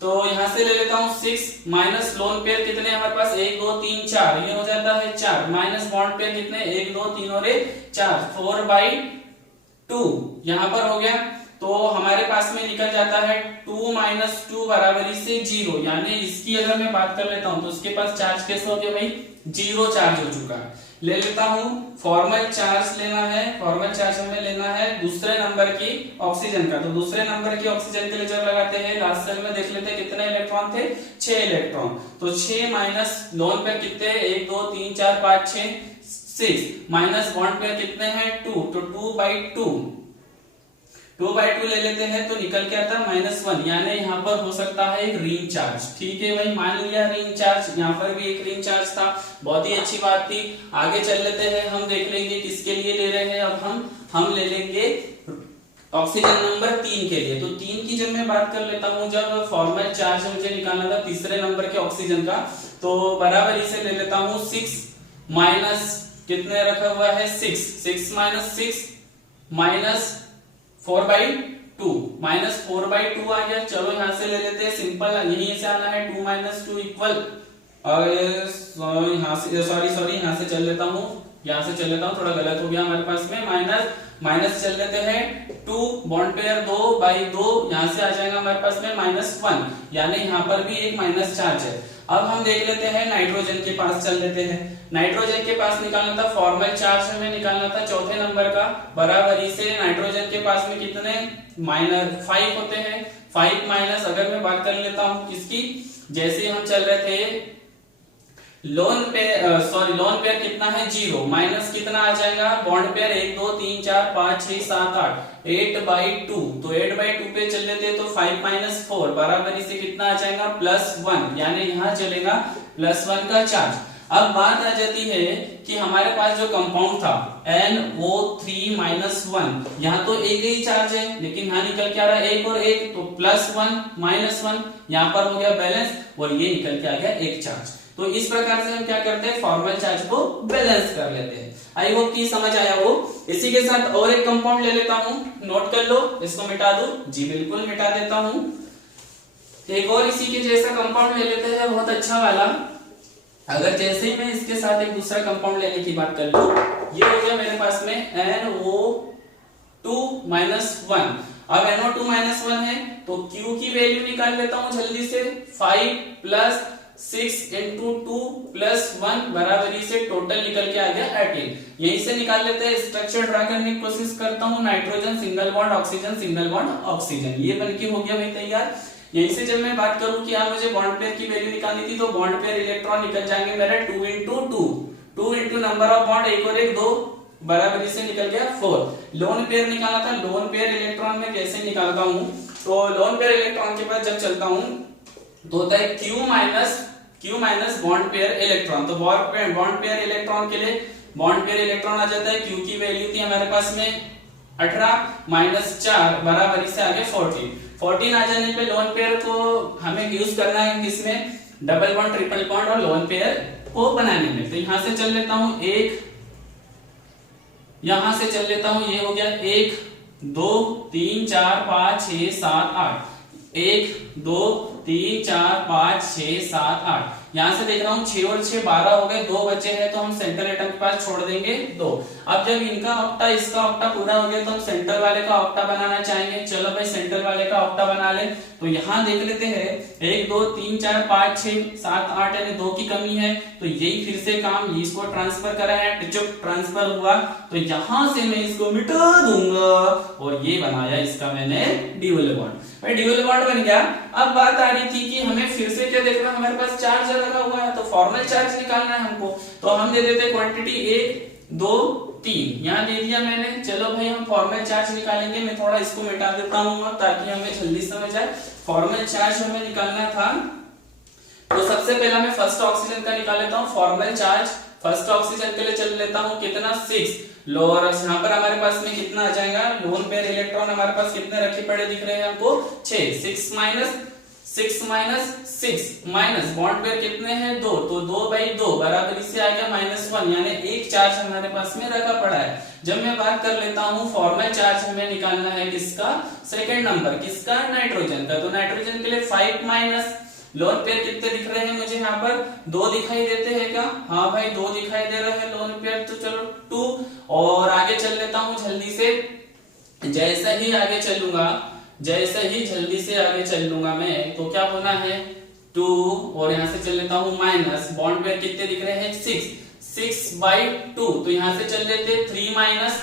तो यहां से ले लेता हूं 6 माइनस लोन पेयर कितने हमारे पास 1 2 3 4, ये हो जाता है 4, माइनस बॉन्ड पेयर कितने 1 2 3 और 4, 4/2 यहां पर हो गया। तो हमारे पास में निकल जाता है 2 माइनस 2 बराबरी से 0, यानी इसकी अगर मैं बात कर लेता हूं तो उसके पास चार्ज कैसे हो गया भाई, 0 चार्ज हो चुका है। ले लेता हूं फॉर्मल चार्ज लेना है, फॉर्मल चार्ज हमें लेना है दूसरे नंबर की ऑक्सीजन का, तो दूसरे नंबर की ऑक्सीजन के लिए जब लगाते हैं लास्ट सेल में देख लेते हैं कितने इलेक्ट्रॉन थे, 6 इलेक्ट्रॉन, तो 6 माइनस लोन पेयर कितने 1 2 3 4 5 6 6 माइनस बॉन्ड पेयर कितने हैं 2, तो 2/2 ले लेते हैं तो निकल के आता है -1, यानी यहाँ पर हो सकता है एक रिंग चार्ज। ठीक है भाई, मान लिया रिंग चार्ज, यहाँ पर भी एक रिंग चार्ज था, बहुत ही अच्छी बात थी। आगे चल लेते हैं, हम देख लेंगे किसके लिए ले रहे हैं। अब हम ले लेंगे ऑक्सीजन नंबर 3 के लिए। तो 3 की जब मैं बात कर लेता हूँ, जब फॉर्मल चार्ज मुझे निकालना था तीसरे नंबर के ऑक्सीजन का, तो बराबरी से ले लेता हूँ 6 माइनस कितने रखा हुआ है 6 माइनस 6 माइनस 4/2, -4/2 आ गया। चलो यहां से ले लेते हैं, सिंपल यहीं से आना है 2 - 2 इक्वल, और यहां से यहां से चल लेता हूं, थोड़ा गलत हो गया हमारे पास में, माइनस चल लेते हैं 2 बॉन्ड पेयर 2/2, यहां से आ जाएगा हमारे पास में -1, यानी यहां पर भी एक माइनस चार्ज है। अब हम देख लेते हैं नाइट्रोजन के पास चल लेते हैं। नाइट्रोजन के पास निकालना था फॉर्मल चार्ज हमें निकालना था चौथे नंबर का, बराबरी से नाइट्रोजन के पास में कितने -5 होते हैं, 5 माइनस अगर मैं बात कर लेता हूं किसकी, जैसे हम चल रहे थे लोन पेयर कितना है 0, माइनस कितना आ जाएगा बॉन्ड पेयर 1 2 3 4 5 6 7 8, 8/2, तो 8/2 पे चल लेते हैं तो 5 - 4 बराबरी से कितना आ जाएगा +1, यानी यहाँ चलेगा +1 का चार्ज। अब बात आ जाती है कि हमारे पास जो कंपाउंड था NO3 - 1, यहाँ तो एक ही चार्ज है, लेकिन यहाँ निकल के आ रहा है 1 और 1, तो +1 -1 यहाँ पर हो गया बैलेंस, और ये निकल के आ गया एक चार्ज। तो इस प्रकार से हम क्या करते हैं, फॉर्मल चार्ज को बैलेंस कर लेते हैं। आई होप कि समझ आया हो। इसी के साथ और एक कंपाउंड ले लेता हूं, नोट कर लो, इसको मिटा दो, जी बिल्कुल मिटा देता हूं। एक और इसी के जैसा कंपाउंड ले लेते हैं, बहुत अच्छा वाला। अगर जैसे ही मैं इसके साथ एक दूसरा कंपाउंड लेने की बात कर लूं, ये हो गया मेरे पास में NO2 - 1। अब NO2 - 1 है तो Q की वैल्यू निकाल लेता हूं जल्दी से, 5 + 6 × 2 + 1 बराबरी से टोटल निकल के आ गया 18। यहीं से निकाल लेते हैं, स्ट्रक्चर ड्रा करने की कोशिश करता हूं, nitrogen single bond oxygen single bond oxygen, ये बनके हो गया भाई तैयार। यहीं से जब मैं बात करूं कि यार मुझे बॉन्ड पेयर की वैल्यू निकालनी थी, तो बॉन्ड पेयर इलेक्ट्रॉन निकल जाएंगे मेरे 2 × 2 × नंबर ऑफ बॉन्ड, 1 और 1 2 बराबरी से निकल गया 4। लोन पेयर निकाला था, लोन पेयर इलेक्ट्रॉन में कैसे निकालता हूं, तो लोन पेयर इलेक्ट्रॉन के पास जब चलता हूं तो होता है Q minus bond pair electron. तो बॉन्ड पेयर इलेक्ट्रॉन के लिए बॉन्ड पेयर इलेक्ट्रॉन आ जाता है, Q की वैल्यू थी हमारे पास में 18 - 4 बराबरी से आगे 14 आ जाने पे लोन पेयर को हमें यूज करना है किसमें, डबल बॉन्ड ट्रिपल बॉन्ड और लोन पेयर को बनाने में। तो यहां से चल लेता हूं एक, यहां से चल लेता हूं, ये हो गया 1 2 3 4 5 6 7 8, 1 2 3 4 5 6 7 8, यहां से देख रहा हूं 6 और 6 12 हो गए, 2 बचे हैं तो हम सेंट्रल एटम के पास छोड़ देंगे 2। अब जब इनका ऑक्टा इसका ऑक्टा पूरा हो गया तो हम सेंट्रल वाले का ऑक्टा बनाना चाहेंगे। चलो भाई सेंट्रल वाले का ऑक्टा बना ले। तो यहां देख लेते हैं 1 2 3 4 5 6 7 8, यानी 2 की कमी है, तो यही फिर से काम, इसको ट्रांसफर करा है, टिचुक ट्रांसफर हुआ, तो यहां से मैं इसको मिटा दूंगा और ये बनाया इसका मैंने ड्यूल बॉन्ड। भाई ड्यूल बॉन्ड बन गया। अब बात आ रही थी कि हमें फिर से क्या देखना, हमारे पास चार्ज लगा हुआ है तो फॉर्मल चार्ज निकालना है हमको। तो हम दे देते क्वांटिटी 1 2 3 यहाँ दे दिया मैंने। चलो भाई हम फॉर्मल चार्ज निकालेंगे। मैं थोड़ा इसको मिटा देता हूँ ताकि हमें जल्दी समझ आए। फॉर्मल चार्ज हमें निकालना था, तो सबसे पहला मैं फर्स्ट ऑक्सीजन का निकाल लेता हूँ। फॉर्मल चार्ज फर्स्ट ऑक्सीजन के लिए चल लेता हूँ कितना 6 लोअर, यहाँ पर हमारे पास में कितना आ जाएगा, लोन पेयर इलेक्ट्रॉन हमारे पास कितने रखे पड़े दिख रहे हैं हमको 6, 6 माइनस 6 माइनस बॉन्ड पेयर कितने हैं 2, तो 2/2 बराबर इससे आ गया -1, यानी एक चार्ज हमारे पास में रखा पड़ा है। जब मैं बात कर लेता हूँ फॉर्मल चार्ज हमें निकालना है किसका, सेकंड नंबर किसका, नाइट्रोजन का। तो नाइट्रोजन के लिए 5 माइनस लोन पेयर कितने दिख रहे हैं मुझे यहाँ पर 2 दिखाई देते हैं क्या, हाँ भाई 2 दिखाई दे रहे हैं लोन पेयर, तो चलो 2। और आगे चल लेता हूँ जल्दी से, जैसे ही आगे चलूंगा, जैसे ही जल्दी से आगे चल लूंगा मैं, तो क्या होना है 2, और यहाँ से चल लेता हूँ माइनस, बॉन्ड पेयर कितने दिख रहे हैं 6/2, तो यहाँ से चल लेते 3 माइनस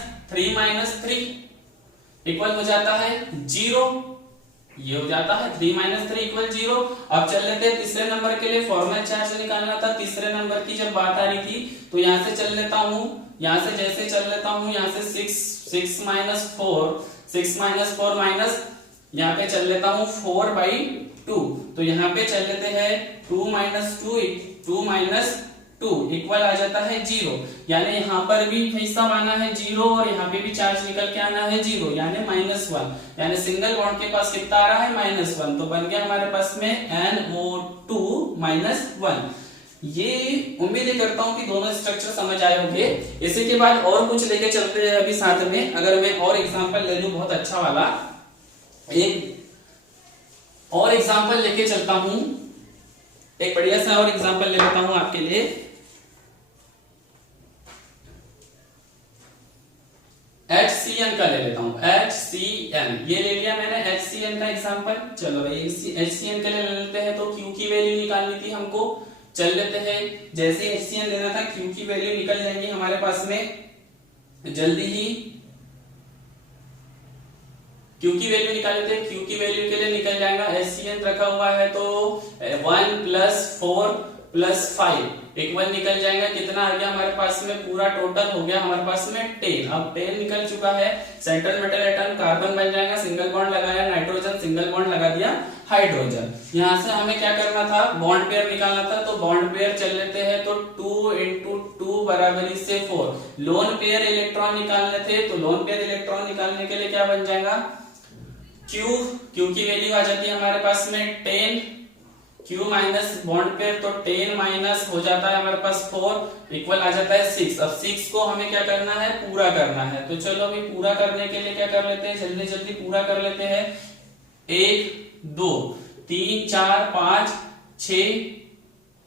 3 इक्वल हो जाता है 0, ये हो जाता है 3 - 3 इक्वल 0। अब चल लेते हैं तीसरे नंबर के लिए, फॉर्मल चार्ज निकालना था। तीसरे नंबर की जब बात आ रही थी, तो यहाँ से चल लेता हूँ, यहाँ से जैसे चल लेता हूँ, यहाँ से 6 - 4 माइनस यहाँ पे चल लेता हूँ 4/2, तो यहाँ पे चल लेते हैं 2 - 2 इक्वल आ जाता है 0, यानी यहाँ पर भी हिस्सा आना है 0 और यहाँ पे भी चार्ज निकल के आना है 0, यानी -1, यानी सिंगल बॉन्ड के पास कितना आ रहा है -1, तो बन गया हमारे पास में NO2 -1। ये उम्मीद करता हूँ कि दोनों स्ट्रक्चर समझ आए होंगे। इसी के बाद और कुछ लेके चलते हैं अभी साथ में। अगर मैं और एग्जाम्पल ले लूं बहुत अच्छा वाला, एक और एग्जाम्पल लेके चलता हूं, एक बढ़िया सा और एग्जाम्पल ले लेता हूं आपके लिए। HCN का ले लेता हूं, HCN ये ले लिया मैंने HCN का एग्जाम्पल। चलो भाई HCN के लिए ले लेते हैं, तो Q की वैल्यू निकालनी थी हमको, चल लेते हैं। जैसे HCN लेना था, Q की वैल्यू निकल जाएंगी हमारे पास में जल्दी ही। Q की वैल्यू निकाल लेते हैं, Q की वैल्यू के लिए निकल जाएगा, HCN रखा हुआ है तो 1 + 4 + 5 इक्वल निकल जाएगा, कितना आ गया हमारे पास में, पूरा टोटल हो गया हमारे पास में 10। अब 10 निकल चुका है, सेंट्रल मेटल एटम कार्बन बन जाएगा, सिंगल बॉन्ड लगाया नाइट्रोजन, सिंगल बॉन्ड लगा दिया हाइड्रोजन। यहाँ से हमें क्या करना था, बॉन्ड पेयर निकालना था, तो बॉन्ड पेयर चल लेते हैं, तो 2 × 2 बराबर इससे 4। लोन पेयर इलेक्ट्रॉन निकालने थे, तो लोन पेयर इलेक्ट्रॉन निकालने के लिए क्या बन जाएगा, Q की वैल्यू आ जाती है हमारे पास में 10, Q माइनस बॉन्ड पेयर, तो 10 माइनस हो जाता है हमारे पास 4 इक्वल आ जाता है 6। अब 6 को हमें क्या करना है, पूरा करना है, तो चलो अभी पूरा करने के लिए क्या कर लेते हैं, जल्दी जल्दी पूरा कर लेते हैं। 1 2 3 4 5 6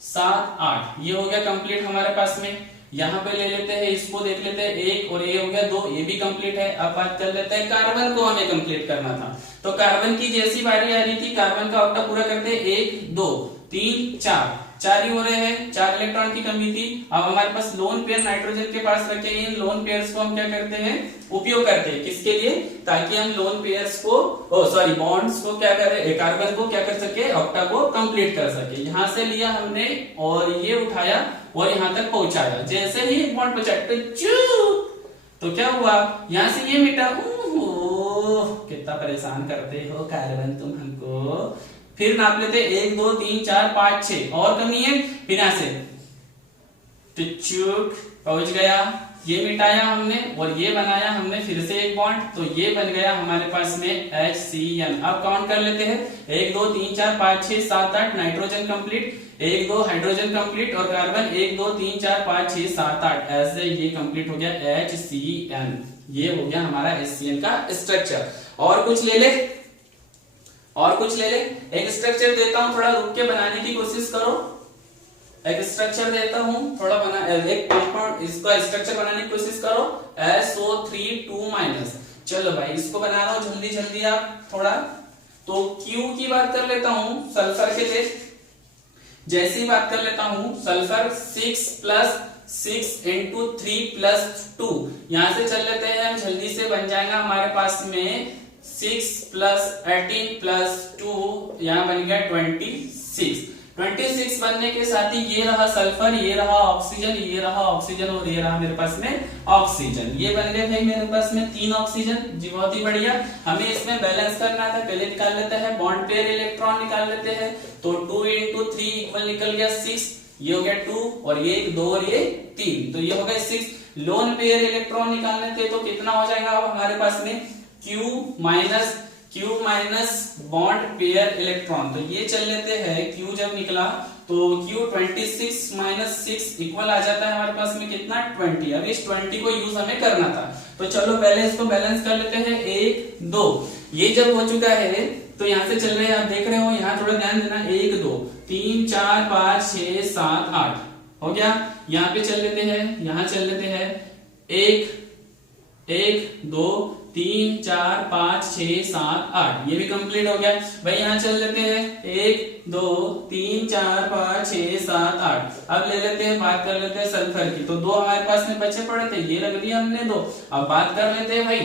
7 8 ये हो गया कंप्लीट हमारे पास में। यहाँ पे ले लेते हैं, इसको देख लेते हैं, 1 और ये हो गया 2, ये भी कंप्लीट है। अब बात कर लेते हैं कार्बन को हमें कंप्लीट करना था, तो कार्बन की जैसी बारी आ रही थी, कार्बन का ऑक्टा पूरा करते हैं। 1 2 3 4 ही हो रहे हैं, 4 इलेक्ट्रॉन की कमी थी। अब हमारे पास लोन पेयर नाइट्रोजन के पास रखे, इन लोन पेयर्स को हम क्या करते हैं, उपयोग करते हैं किसके लिए, ताकि हम लोन पेयर्स को बॉन्ड्स को क्या करें, कार्बन को क्या कर सके, ऑक्टा को कंप्लीट कर सके। यहाँ से लिया हमने और ये उठाया और यहाँ तक पहुंचाया। जैसे ही एक बॉन्ड बचा तो क्या हुआ, यहाँ से ये मिटा। कितना परेशान करते हो कार्बन तुम हमको। फिर नाप लेते 1 2 3 4 5 6 और कमी है, फिर यहां से पहुंच गया, ये मिटाया हमने और ये बनाया हमने फिर से एक बॉन्ड, तो ये बन गया हमारे पास में HCN। अब काउंट कर लेते हैं, 1 2 3 4 5 6 7 8 नाइट्रोजन कंप्लीट, 1 2 हाइड्रोजन कंप्लीट और कार्बन 1 2 3 4 5 6 7 8, ऐसे ये कंप्लीट हो गया HCN। ये हो गया हमारा HCN का स्ट्रक्चर। और कुछ ले ले, और कुछ ले ले, एक स्ट्रक्चर देता हूं, थोड़ा रुक के बनाने की कोशिश करो। एक स्ट्रक्चर देता हूं, थोड़ा बना, एक कंपाउंड इसका स्ट्रक्चर बनाने की कोशिश करो, SO3 2-। चलो भाई इसको बना रहा हूं, जल्दी जल्दी आप थोड़ा। तो Q की बात कर लेता हूं, सल्फर के लिए जैसी बात कर लेता हूं, सल्फर 6 + 6 × 3 + 2, यहां से चल लेते हैं हम, जल्दी से बन जाएगा हमारे पास में 6 + 18 + 2, यहां बन गया 26। 26 बनने के साथ ही ये रहा सल्फर, ये रहा ऑक्सीजन, ये रहा ऑक्सीजन और ये रहा मेरे पास में ऑक्सीजन। ये बन गए भाई मेरे पास में 3 ऑक्सीजन जी, बहुत ही बढ़िया। हमें इसमें बैलेंस करना था, पहले निकाल लेते हैं बॉन्ड पेयर इलेक्ट्रॉन निकाल लेते हैं। तो 2 × 3 इक्वल निकल गया 6, ये हो गया 2 और ये 2 और ये 3, तो ये हो गया 6। लोन पेयर इलेक्ट्रॉन निकालने थे तो कितना हो जाएगा अब हमारे पास में Q minus bond pair electron. तो ये चल लेते हैं, Q जब निकला तो Q 26 माइनस 6 इक्वल आ जाता है हमारे पास में कितना 20। अब इस 20 को यूज हमें करना था, तो चलो पहले इसको बैलेंस कर लेते हैं। 1 2 ये जब हो चुका है तो यहाँ से चल रहे हैं, आप देख रहे हो यहाँ थोड़ा ध्यान देना। 1 2 3 4 5 6 7 8 हो गया। यहाँ पे चल लेते हैं, यहाँ चल लेते हैं 1 2 3 4 5 6 7 8, ये भी कंप्लीट हो गया भाई। यहाँ चल लेते हैं 1 2 3 4 5 6 7 8। अब ले लेते हैं, बात कर लेते हैं सल्फर की। तो 2 हमारे पास में बचे पड़े थे, ये रख दिया हमने 2। अब बात कर लेते हैं भाई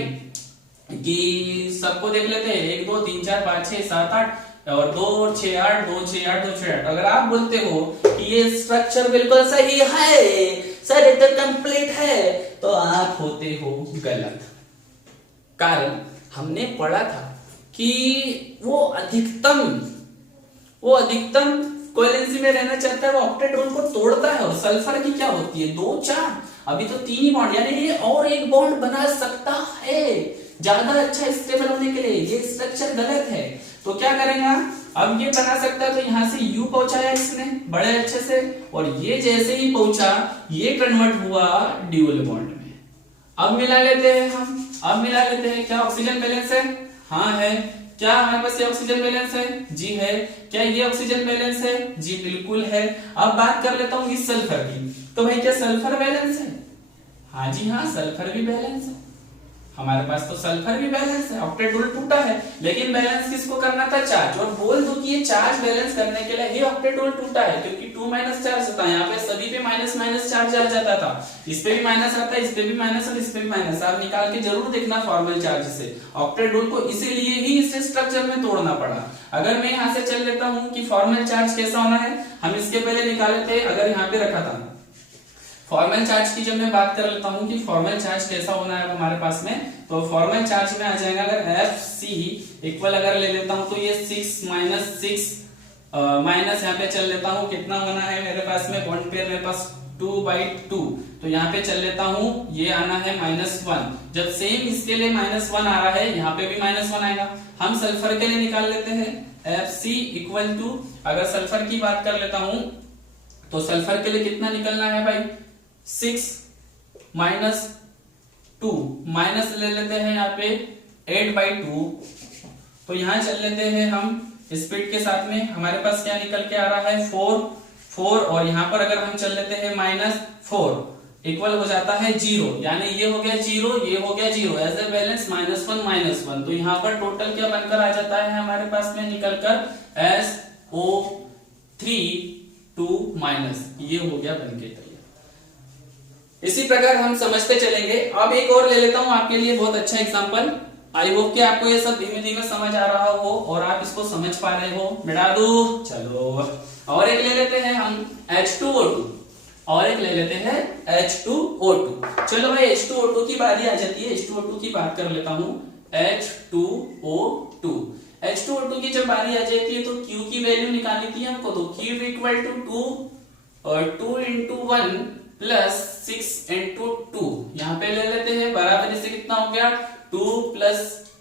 कि सबको देख लेते हैं 1 2 3 4 5 6 7 8 और 2 और 6 8 2 6 8 2 6 8। अगर आप बोलते हो कि ये स्ट्रक्चर बिल्कुल सही है सर, ये तो कंप्लीट है, तो आप होते हो गलत। कारण हमने पढ़ा था कि वो अधिकतम कोवैलेंसी में रहना चाहता है, वो ऑक्टेट्रोन को तोड़ता है। और सल्फर की क्या होती है 2 4, अभी तो 3 ही बॉन्ड, यानी ये और एक बॉन्ड बना सकता है ज्यादा अच्छा स्टेबल होने के लिए। ये स्ट्रक्चर गलत है, तो क्या करेगा अब ये बना सकता है। तो यहाँ से U पहुंचाया इसने बड़े अच्छे से, और ये जैसे ही पहुंचा ये कन्वर्ट हुआ ड्यूल बॉन्ड में। अब मिला लेते हैं हम, क्या ऑक्सीजन बैलेंस है? हाँ है। क्या हमारे पास ये ऑक्सीजन बैलेंस है? जी है। क्या ये ऑक्सीजन बैलेंस है? जी बिल्कुल है। अब बात कर लेता हूँ इस सल्फर की। तो भाई क्या सल्फर बैलेंस है? हाँ जी हाँ, सल्फर भी बैलेंस है हमारे पास, तो सल्फर भी बैलेंस है। ऑक्टेट टूटा है, लेकिन बैलेंस किसको करना था? चार्ज। और बोल दो कि ये चार्ज बैलेंस करने के लिए ही ऑक्टेट टूटा है, क्योंकि 2 माइनस चार्ज होता है। यहाँ पे सभी पे माइनस माइनस चार्ज आ जाता था, इस पे भी माइनस आता है, इस पे भी माइनस और इस पे भी माइनस। आप निकाल के जरूर देखना फॉर्मल चार्ज से। ऑक्टेट को इसीलिए ही इस स्ट्रक्चर में तोड़ना पड़ा। अगर मैं यहाँ से चल लेता हूँ कि फॉर्मल चार्ज कैसा होना है, हम इसके पहले निकाले थे। अगर यहाँ पे रखा था फॉर्मल चार्ज की, जब मैं बात कर लेता हूँ कि फॉर्मल चार्ज कैसा होना है हमारे पास में, तो फॉर्मल चार्ज में आ जाएगा अगर FC इक्वल अगर ले लेता हूँ तो ये 6 माइनस 6 माइनस यहाँ पे चल लेता हूँ कितना होना है मेरे पास में बॉन्ड पेयर मेरे पास 2/2। तो यहाँ पे चल लेता हूँ, ये आना है -1। जब सेम इसके लिए -1 आ रहा है, यहाँ पे भी -1 आएगा। हम सल्फर के लिए निकाल लेते हैं FC इक्वल टू, अगर सल्फर की बात कर लेता हूँ तो सल्फर के लिए कितना निकलना है भाई 6 माइनस 2, माइनस ले लेते हैं यहाँ पे 8/2। तो यहाँ चल लेते हैं हम स्पीड के साथ में, हमारे पास क्या निकल के आ रहा है 4 और यहाँ पर अगर हम चल लेते हैं -4 इक्वल हो जाता है 0, यानी ये हो गया 0, ये हो गया 0। एज ए बैलेंस -1 तो यहाँ पर टोटल क्या बनकर आ जाता है हमारे पास में निकलकर SO3 ये हो गया बनके तैयार। इसी प्रकार हम समझते चलेंगे। अब एक और ले लेता हूं आपके लिए बहुत अच्छा एग्जांपल। आई होप कि आपको ये सब धीमे धीमे समझ आ रहा हो और आप इसको समझ पा रहे हो। मिटा दो, चलो और एक ले लेते हैं हम H2O2, और एक ले लेते हैं H2O2। चलो भाई H2O2 की बारी आ जाती है। H2O2 की बात कर लेता हूं। H2O2 की जब बारी आ जाती है तो Q की वैल्यू निकालनी थी हमको। तो Q इक्वल टू 2 × 1 प्लस 6 × 2, यहाँ पे ले लेते हैं बराबर से कितना हो गया 2 +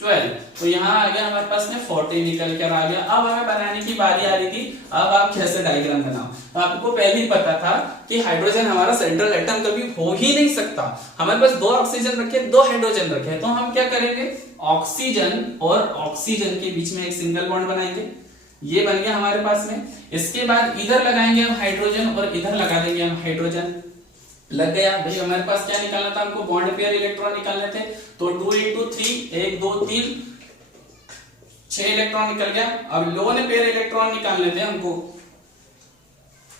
12। तो यहाँ आ गया हमारे पास में 40 निकल कर आ गया। अब हमें बनाने की बारी आ रही थी, अब आप कैसे डायग्राम बनाओ। तो आपको पहले ही पता था कि हाइड्रोजन हमारा सेंट्रल एटम कभी हो ही नहीं सकता। हमारे पास 2 ऑक्सीजन रखे, 2 हाइड्रोजन रखे, तो हम क्या करेंगे ऑक्सीजन और ऑक्सीजन के बीच में एक सिंगल बॉन्ड बनाएंगे। ये बन गया हमारे पास में। इसके बाद इधर लगाएंगे हम हाइड्रोजन और इधर लगा देंगे हम हाइड्रोजन। लग गया भाई। हमारे पास क्या निकालना था हमको? बॉन्ड पेयर इलेक्ट्रॉन निकालने थे। तो 2 × 3 1 2 3 6 इलेक्ट्रॉन निकल गया। अब लोन पेयर इलेक्ट्रॉन निकालने थे हमको।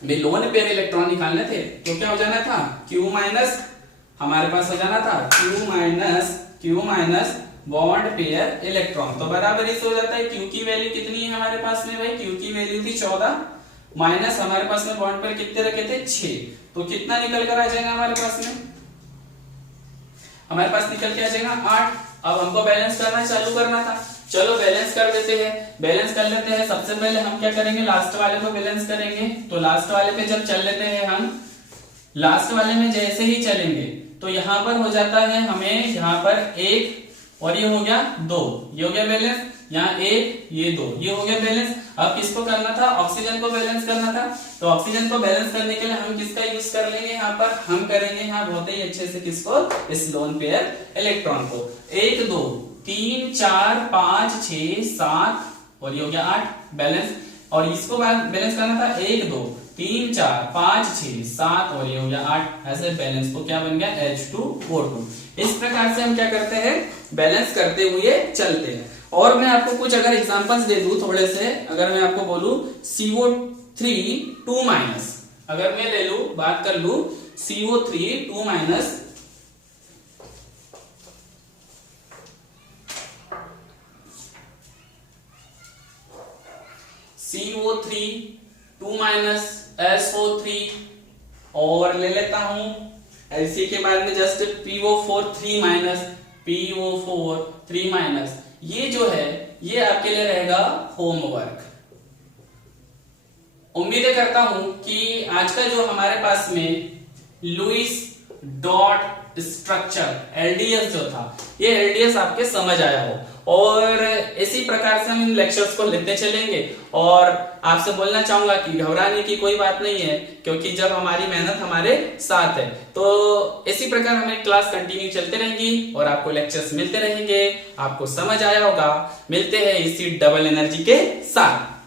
लोन पेयर इलेक्ट्रॉन निकालने थे तो क्या हो जाना था Q माइनस, हमारे पास हो जाना था Q minus bond pair electron. तो बराबर इससे हो जाता है Q की वैल्यू कितनी है हमारे पास में भाई? Q की वैल्यू थी 14 माइनस हमारे पास में बॉन्ड पर कितने रखे थे 6, तो कितना निकल कर आ जाएगा हमारे पास में, हमारे पास निकल के आ जाएगा 8। अब हमको बैलेंस करना चालू करना था, चलो बैलेंस कर देते हैं, बैलेंस कर लेते हैं। सबसे पहले हम क्या करेंगे, लास्ट वाले को बैलेंस करेंगे। तो लास्ट वाले पे जब चल लेते हैं हम, लास्ट वाले में जैसे ही चलेंगे तो यहाँ पर हो जाता है हमें, यहाँ पर 1 और ये हो गया 2, ये हो गया बैलेंस, यहाँ 1 ये 2, ये हो गया बैलेंस। अब किसको करना था, ऑक्सीजन को बैलेंस करना था। तो ऑक्सीजन को बैलेंस करने के लिए हम किसका यूज कर लेंगे, यहाँ पर हम करेंगे यहाँ बहुत ही अच्छे से किसको, इस लोन पेयर इलेक्ट्रॉन को। 1 2 3 4 5 6 7 और ये हो गया 8 बैलेंस। और इसको बैलेंस करना था 1 2 3 4 5 6 7 और ये हो गया 8। ऐसे बैलेंस को क्या बन गया, H2O2। इस प्रकार से हम क्या करते हैं, बैलेंस करते हुए चलते हैं। और मैं आपको कुछ अगर एग्जांपल्स दे दूं थोड़े से, अगर मैं आपको बोलूं CO3 2-, अगर मैं ले लूं, बात कर लूं CO3 2-, CO3 2-, SO3 और ले लेता हूं, इसी के बाद में जस्ट PO4 3-, PO4 3-। ये जो है ये आपके लिए रहेगा होमवर्क। उम्मीद करता हूं कि आज का जो हमारे पास में लुईस डॉट स्ट्रक्चर LDS जो था, ये LDS आपके समझ आया हो। और इसी प्रकार से हम इन लेक्चर्स को लेते चलेंगे। और आपसे बोलना चाहूंगा कि घबराने की कोई बात नहीं है, क्योंकि जब हमारी मेहनत हमारे साथ है तो इसी प्रकार हमें क्लास कंटिन्यू चलते रहेंगी और आपको लेक्चर्स मिलते रहेंगे। आपको समझ आया होगा। मिलते हैं इसी डबल एनर्जी के साथ।